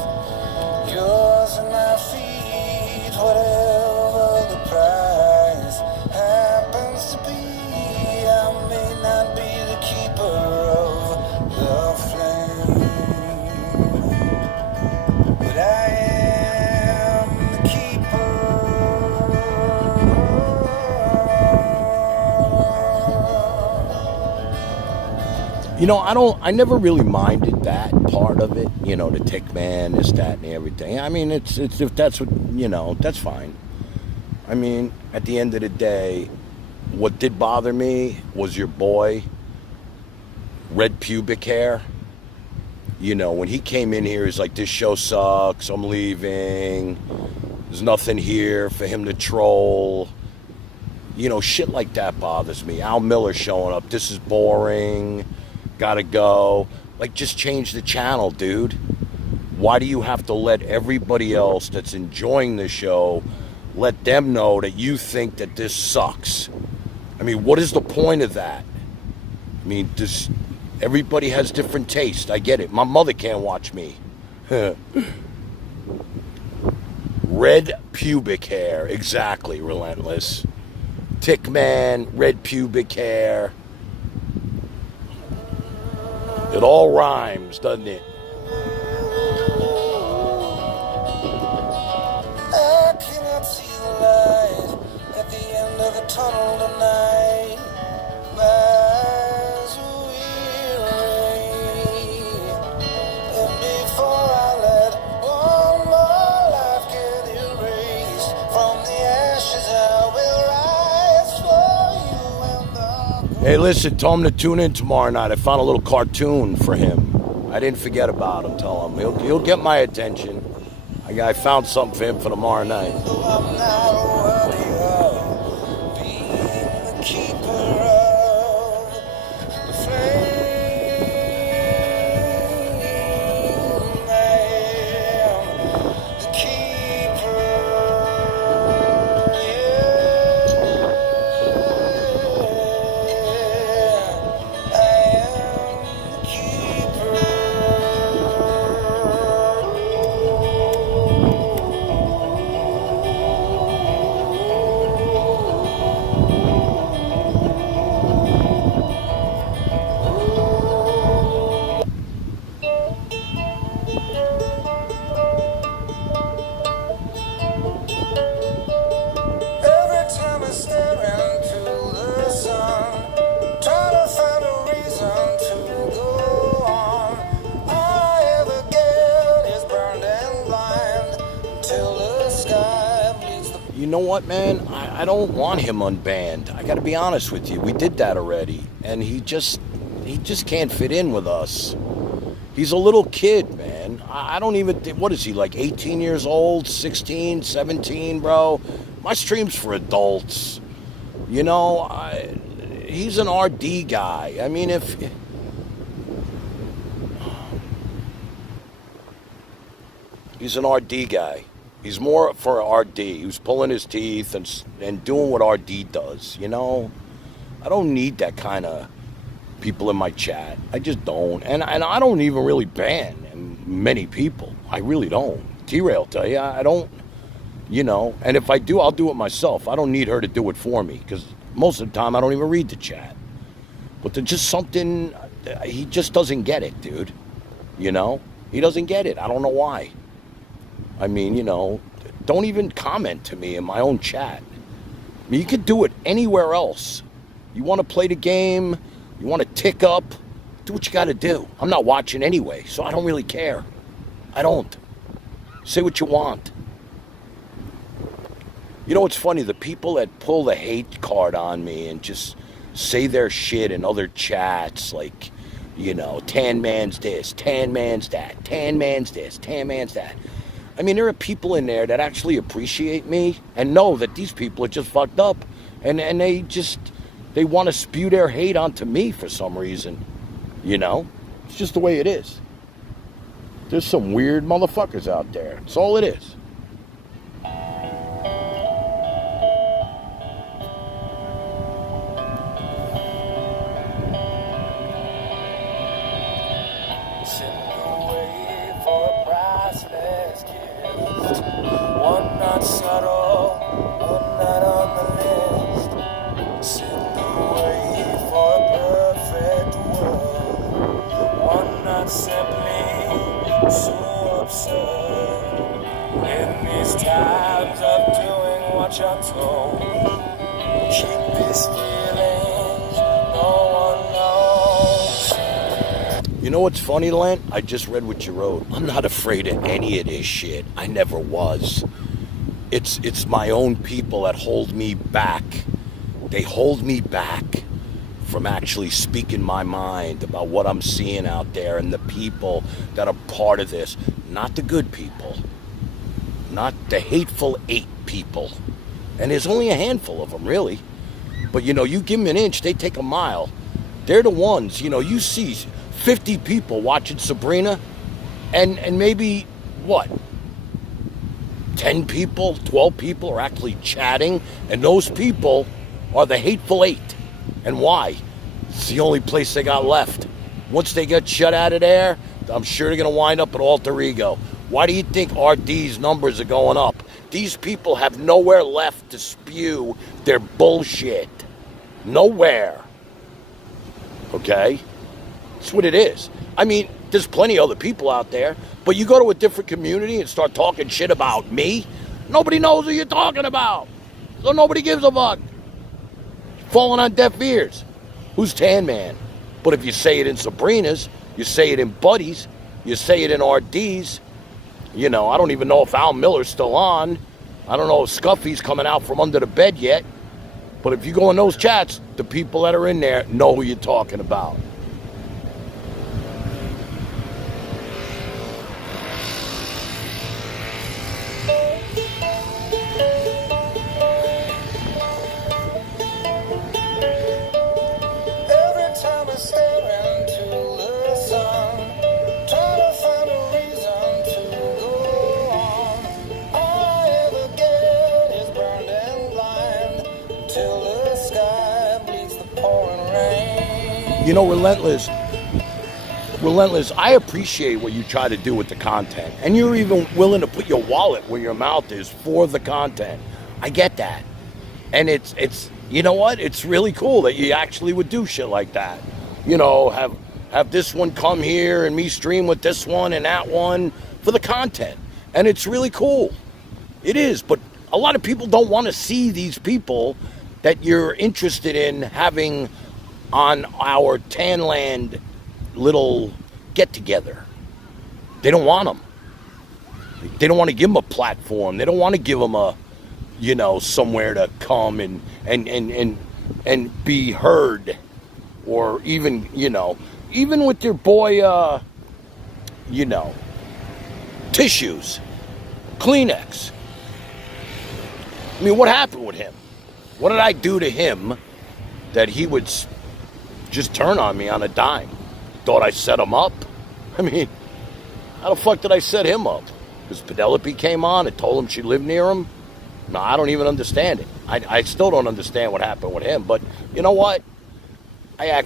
yours and my feet, whatever the price happens to be. I may not be the keeper of the flame, but I am the keeper. You know, I never really minded that part of it, you know, the Tick Man, this, that, and everything. I mean, it's if that's what, you know, that's fine. I mean, at the end of the day, what did bother me was your boy, red pubic hair. You know, when he came in here, he's like, this show sucks, I'm leaving. There's nothing here for him to troll. You know, shit like that bothers me. Al Miller showing up. This is boring. Gotta go. Like, just change the channel, dude. Why do you have to let everybody else that's enjoying the show, let them know that you think that this sucks? I mean, what is the point of that? I mean, everybody has different taste. I get it. My mother can't watch me. Red pubic hair. Exactly, Relentless. Tick man, red pubic hair. It all rhymes, doesn't it? I cannot see the light at the end of the tunnel tonight. My eyes are weary, and before I let one more life get erased from the ashes, I will rise for you and the... Hey, listen, tell him to tune in tomorrow night. I found a little cartoon for him. I didn't forget about him. Tell him. He'll get my attention. I found something for him for tomorrow night. I'm not worthy of being the keeper of the flame. I am the keeper. Yeah, I am the keeper. Every time I stare into the sun, try to find a reason to go on. All I ever get is burned and blind till the sky bleeds the... You know what, man? I don't want him unbanned. I got to be honest with you. We did that already, and he just can't fit in with us. He's a little kid, man. I don't even... What is he, like 18 years old? 16, 17, bro? My stream's for adults. You know, he's an RD guy. I mean, if... He's an RD guy. He's more for RD. He was pulling his teeth and doing what RD does, you know? I don't need that kind of people in my chat. I just don't. And I don't even really ban many people. I really don't. T-Rail will tell you, I don't, you know. And if I do, I'll do it myself. I don't need her to do it for me because most of the time I don't even read the chat. But there's just something, he just doesn't get it, dude. You know? He doesn't get it. I don't know why. I mean, you know, don't even comment to me in my own chat. I mean, you could do it anywhere else. You want to play the game, you want to tick up, do what you got to do. I'm not watching anyway, so I don't really care. I don't. Say what you want. You know what's funny? The people that pull the hate card on me and just say their shit in other chats, like, you know, Tan Man's this, Tan Man's that, Tan Man's this, Tan Man's that. I mean, there are people in there that actually appreciate me and know that these people are just fucked up. And they want to spew their hate onto me for some reason. You know? It's just the way it is. There's some weird motherfuckers out there. That's all it is. Sitting away for a priceless gift. One not subtle, one not on the list. Sitting away for a perfect world. One not simply so absurd. In these times of doing what you're told, keep these feelings no one knows. You know what's funny, Lent? I just read what you wrote. I'm not afraid of any of this shit. I never was. It's my own people that hold me back. They hold me back from actually speaking my mind about what I'm seeing out there and the people that are part of this. Not the good people. not the hateful eight people. And there's only a handful of them, really. But, you know, you give them an inch, they take a mile. They're the ones, you know, you see 50 people watching Sabrina, and maybe, what, 10 people, 12 people are actually chatting, and those people are the hateful eight. And why? It's the only place they got left. Once they get shut out of there, I'm sure they're going to wind up at Alter Ego. Why do you think RD's numbers are going up? These people have nowhere left to spew their bullshit. Nowhere. Okay? That's what it is. I mean, there's plenty of other people out there, but you go to a different community and start talking shit about me, nobody knows who you're talking about. So nobody gives a fuck. Falling on deaf ears. Who's Tan Man? But if you say it in Sabrina's, you say it in Buddy's, you say it in RD's, you know, I don't even know if Al Miller's still on. I don't know if Scuffy's coming out from under the bed yet. But if you go in those chats, the people that are in there know who you're talking about. Every time I stare into the sun, trying to find a reason to go on. All I ever get is burned and blind till the sky bleeds the pouring rain. You know, Relentless, I appreciate what you try to do with the content. And you're even willing to put your wallet where your mouth is for the content. I get that. And it's you know what? It's really cool that you actually would do shit like that. You know, have this one come here and me stream with this one and that one for the content. And it's really cool. It is, but a lot of people don't want to see these people that you're interested in having on our Tanland little get-together. They don't want them. They don't want to give them a platform. They don't want to give them a, you know, somewhere to come and be heard. Or even, you know, even with your boy, you know, tissues, Kleenex. I mean, what happened with him? What did I do to him that he would just turn on me on a dime? Thought I set him up? I mean, how the fuck did I set him up? Because Penelope came on and told him she lived near him? No, I don't even understand it. I still don't understand what happened with him. But you know what? I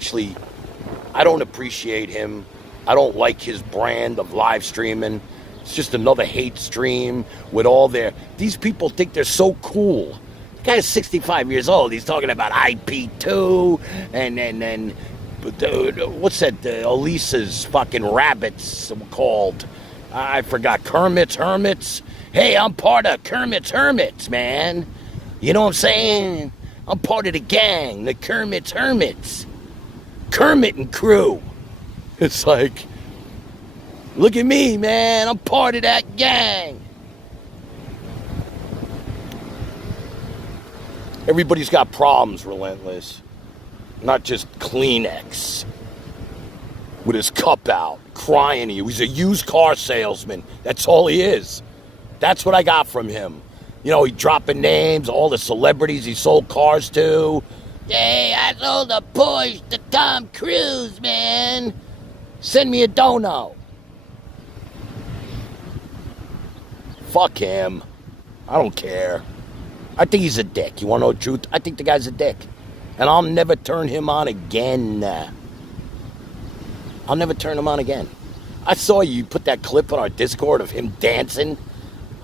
don't appreciate him. I don't like his brand of live streaming. It's just another hate stream with all their... These people think they're so cool. The guy's 65 years old. He's talking about IP2 and what's that? Elisa's fucking rabbits called. I forgot. Kermit's Hermits. Hey, I'm part of Kermit's Hermits, man. You know what I'm saying? I'm part of the gang, the Kermit's Hermits. Kermit and crew. It's like, look at me, man. I'm part of that gang. Everybody's got problems, Relentless. Not just Kleenex. With his cup out, crying to you. He's a used car salesman. That's all he is. That's what I got from him. You know, he dropping names, all the celebrities he sold cars to. Hey, I sold a Porsche to Tom Cruise, man. Send me a dono. Fuck him. I don't care. I think he's a dick. You want to know the truth? I think the guy's a dick. And I'll never turn him on again. I'll never turn him on again. I saw you put that clip on our Discord of him dancing.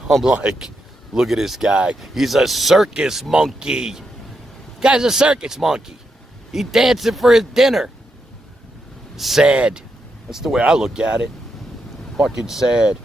I'm like, look at this guy. He's a circus monkey. Guy's a circus monkey. He dancing for his dinner. Sad. That's the way I look at it. Fucking sad.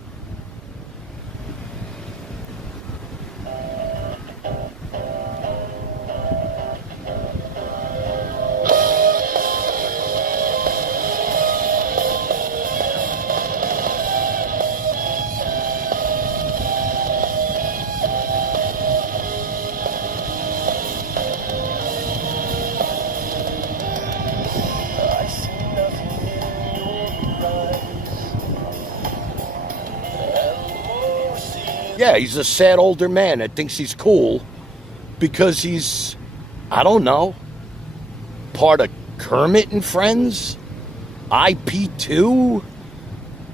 Yeah, he's a sad older man that thinks he's cool because he's, I don't know, part of Kermit and Friends, IP2.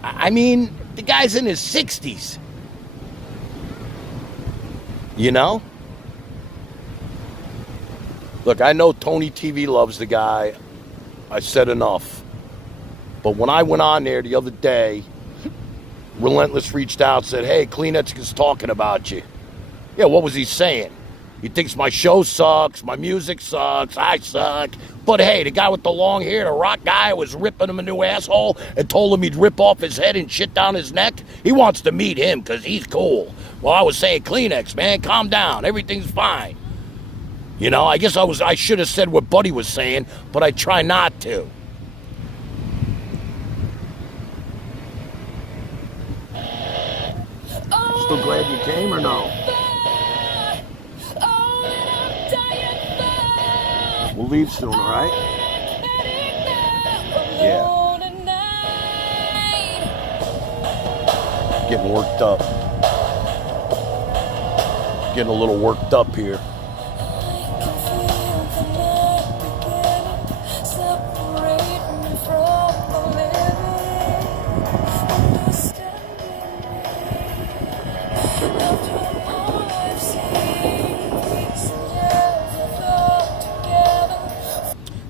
I mean, the guy's in his 60s. You know? Look, I know Tony TV loves the guy. I said enough. But when I went on there the other day, Relentless reached out, said, hey, Kleenex is talking about you. Yeah, what was he saying? He thinks my show sucks, my music sucks, I suck. But hey, the guy with the long hair, the rock guy, was ripping him a new asshole and told him he'd rip off his head and shit down his neck. He wants to meet him because he's cool. Well, I was saying, Kleenex, man, calm down. Everything's fine. You know, I guess I should have said what Buddy was saying, but I try not to. Still glad you came or no? We'll leave soon, all right? Yeah. Getting worked up. Getting a little worked up here.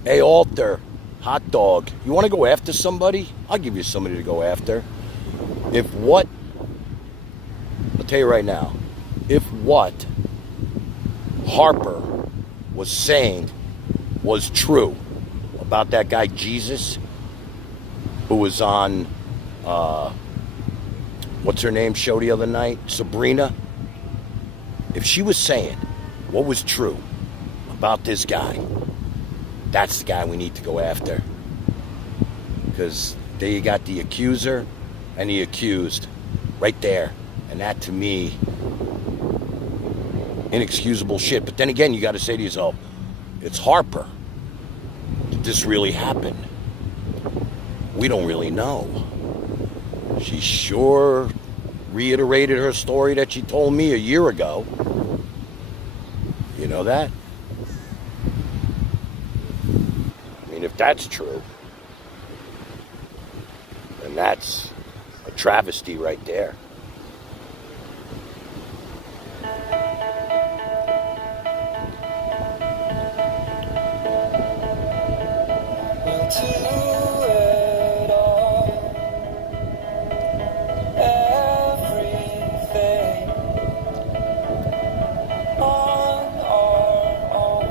Hey, Alter, hot dog, you want to go after somebody? I'll give you somebody to go after. I'll tell you right now, if what Harper was saying was true about that guy Jesus, who was on, what's her name show the other night? Sabrina. If she was saying what was true about this guy, that's the guy we need to go after. Because there you got the accuser and the accused right there. And that, to me, inexcusable shit. But then again, you got to say to yourself, it's Harper. Did this really happen? We don't really know. She sure reiterated her story that she told me a year ago. You know that? If that's true, then that's a travesty right there. We'll do it all, everything on our own.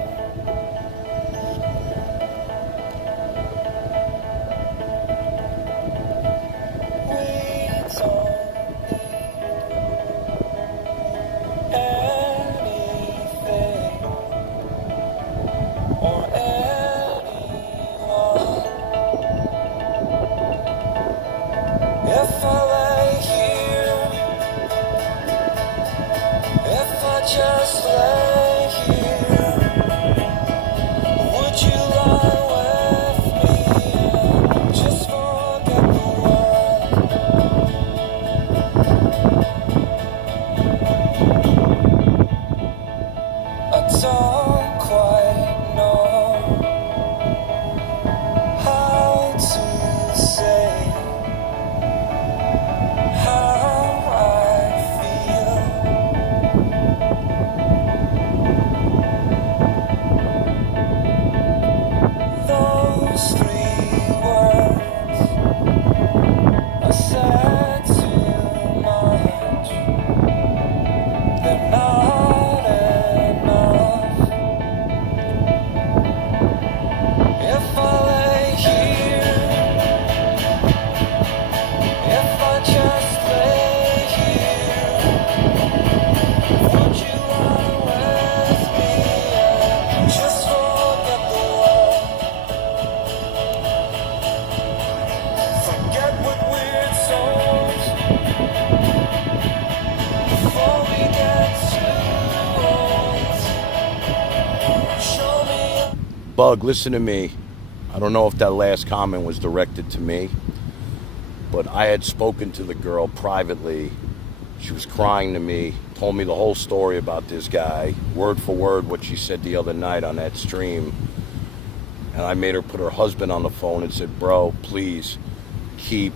Just lay here, would you lie with me and just forget the world? I don't quite know how to say how I feel. Those 3 words are said too much. They're not enough. If I lay here, if I just lay here, would you lie with me and just forget the world? Forget what weird souls before we get too old. Show me. Bug, listen to me. I don't know if that last comment was directed to me, but I had spoken to the girl privately. She was crying to me, told me the whole story about this guy, word for word what she said the other night on that stream. And I made her put her husband on the phone and said, bro, please keep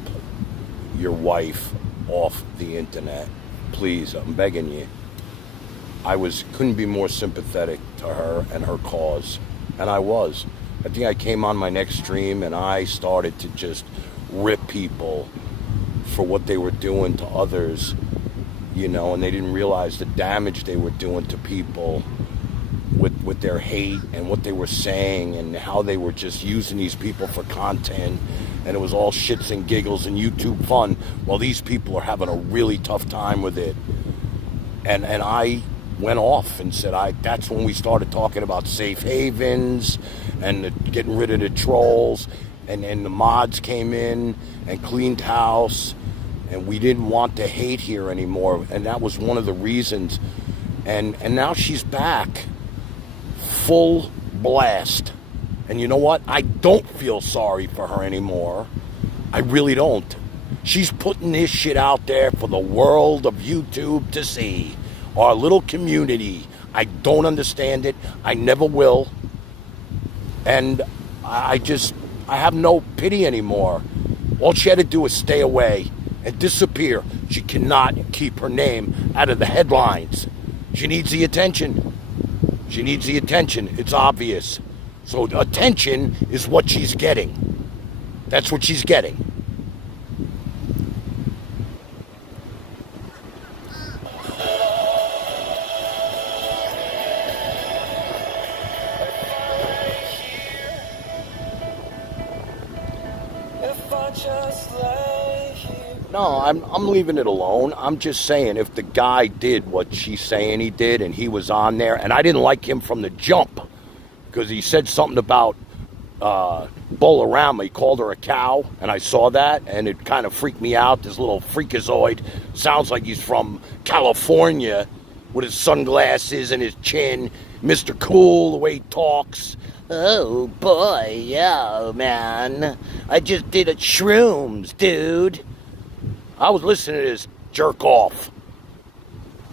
your wife off the internet. Please, I'm begging you. I couldn't be more sympathetic to her and her cause. And I was. I think I came on my next stream and I started to just rip people for what they were doing to others, and they didn't realize the damage they were doing to people with their hate and what they were saying and how they were just using these people for content. And it was all shits and giggles and YouTube fun while these people are having a really tough time with it. And I went off and said, that's when we started talking about safe havens and getting rid of the trolls, and the mods came in and cleaned house, and we didn't want to hate here anymore, and that was one of the reasons. And now she's back, full blast. And you know what? I don't feel sorry for her anymore. I really don't. She's putting this shit out there for the world of YouTube to see. Our little community. I don't understand it. I never will. And I have no pity anymore. All she had to do is stay away and disappear. She cannot keep her name out of the headlines. She needs the attention. She needs the attention. It's obvious. So attention is what she's getting. That's what she's getting. No, I'm leaving it alone. I'm just saying, if the guy did what she's saying he did and he was on there, and I didn't like him from the jump because he said something about Bolorama. He called her a cow, and I saw that, and it kind of freaked me out. This little freakazoid sounds like he's from California with his sunglasses and his chin. Mr. Cool, the way he talks. Oh, boy, yeah, man. I just did a shrooms, dude. I was listening to this jerk off.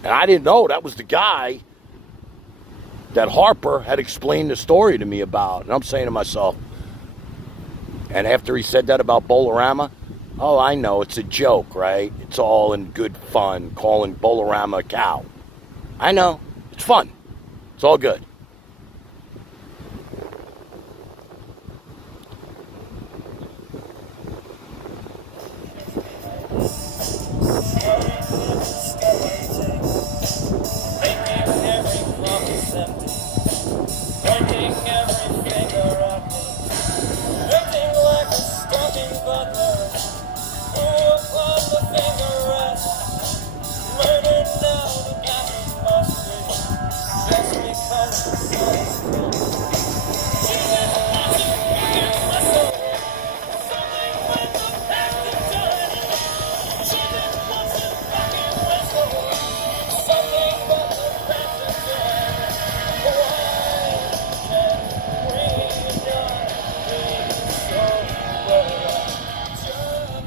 And I didn't know that was the guy that Harper had explained the story to me about. And I'm saying to myself, and after he said that about Bolorama, oh, I know, it's a joke, right? It's all in good fun, calling Bolorama a cow. I know. It's fun. It's all good.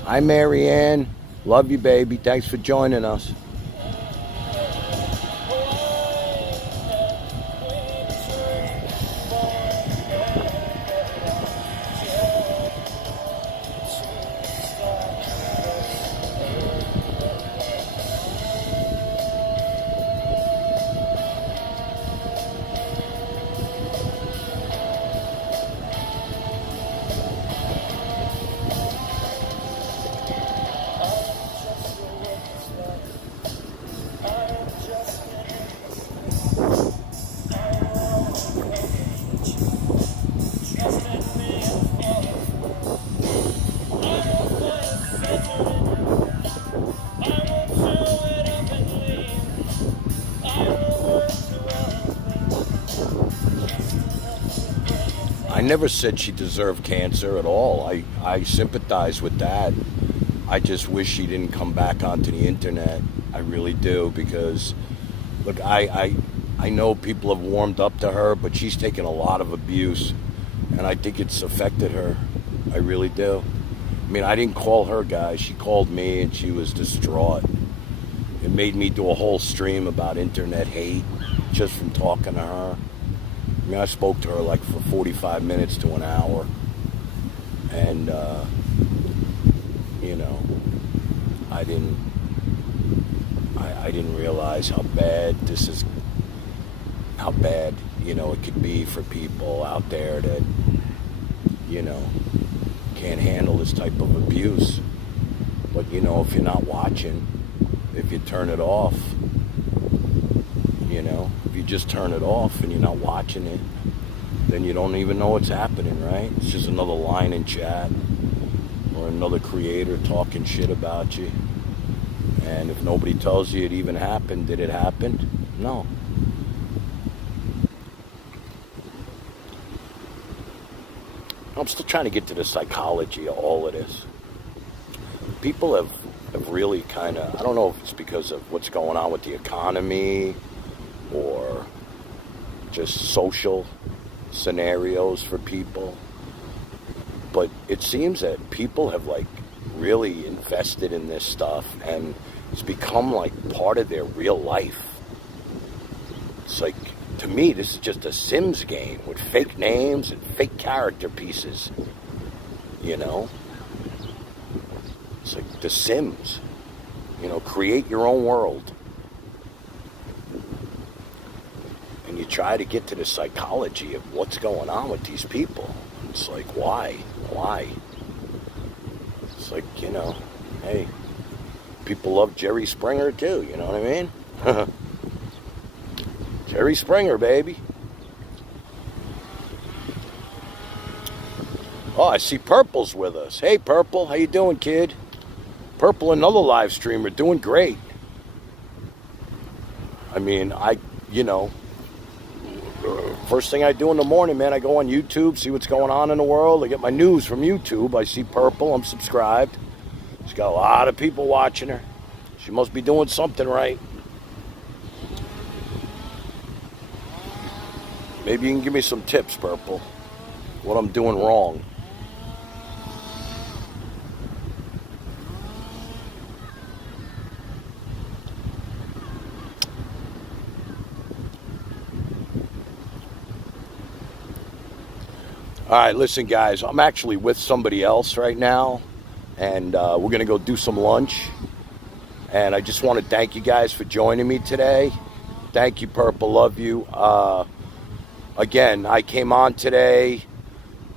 Hi, Marianne. Love you, baby. Thanks for joining us. I never said she deserved cancer at all. I sympathize with that. I just wish she didn't come back onto the internet. I really do, because, look, I know people have warmed up to her, but she's taken a lot of abuse, and I think it's affected her. I really do. I mean, I didn't call her, guys. She called me, and she was distraught. It made me do a whole stream about internet hate just from talking to her. I mean, I spoke to her like for 45 minutes to an hour. And, you know, I didn't realize how bad, you know, it could be for people out there that, you know, can't handle this type of abuse. But, you know, if you're not watching, if you turn it off, you know, if you just turn it off and you're not watching it, then you don't even know what's happening, right? It's just another line in chat or another creator talking shit about you. And if nobody tells you it even happened, did it happen? No. I'm still trying to get to the psychology of all of this. People have really kind of, I don't know if it's because of what's going on with the economy or just social scenarios for people, but it seems that people have like really invested in this stuff and it's become like part of their real life. It's like, to me, this is just a Sims game with fake names and fake character pieces, you know? It's like The Sims, you know, create your own world. And you try to get to the psychology of what's going on with these people. It's like, why? It's like, you know, hey, people love Jerry Springer too, you know what I mean? Jerry Springer, baby. Oh, I see Purple's with us. Hey, Purple, how you doing, kid? Purple, another live streamer, doing great. I mean, you know, first thing I do in the morning, man, I go on YouTube, see what's going on in the world. I get my news from YouTube. I see Purple. I'm subscribed. She's got a lot of people watching her. She must be doing something right. Maybe you can give me some tips, Purple, what I'm doing wrong. All right, listen, guys, I'm actually with somebody else right now, and we're going to go do some lunch. And I just want to thank you guys for joining me today. Thank you, Purple. Love you. Again, I came on today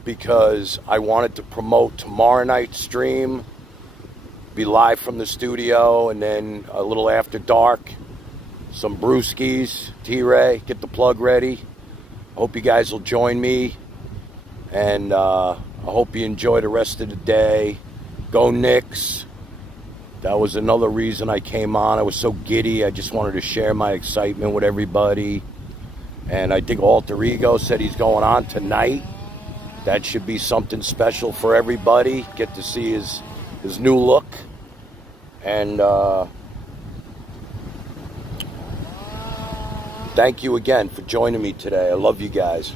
because I wanted to promote tomorrow night's stream, be live from the studio, and then a little after dark, some brewskis, T-Ray, get the plug ready. I hope you guys will join me. And I hope you enjoy the rest of the day. Go Knicks. That was another reason I came on. I was so giddy. I just wanted to share my excitement with everybody. And I think Alter Ego said he's going on tonight. That should be something special for everybody. Get to see his new look. And thank you again for joining me today. I love you guys.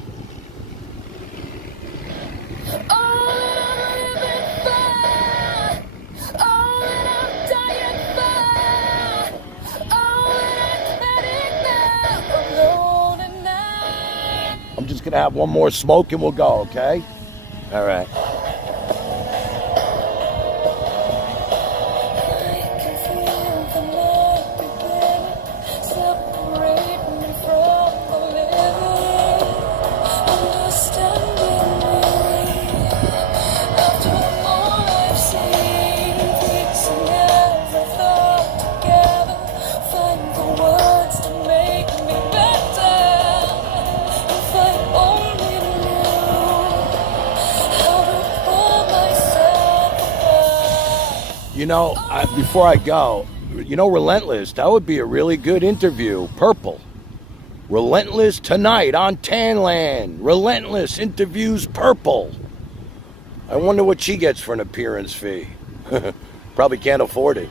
I'm just going to have one more smoke and we'll go, okay? All right. You know, before I go, you know, Relentless, that would be a really good interview. Purple. Relentless tonight on Tanland. Relentless interviews Purple. I wonder what she gets for an appearance fee. Probably can't afford it.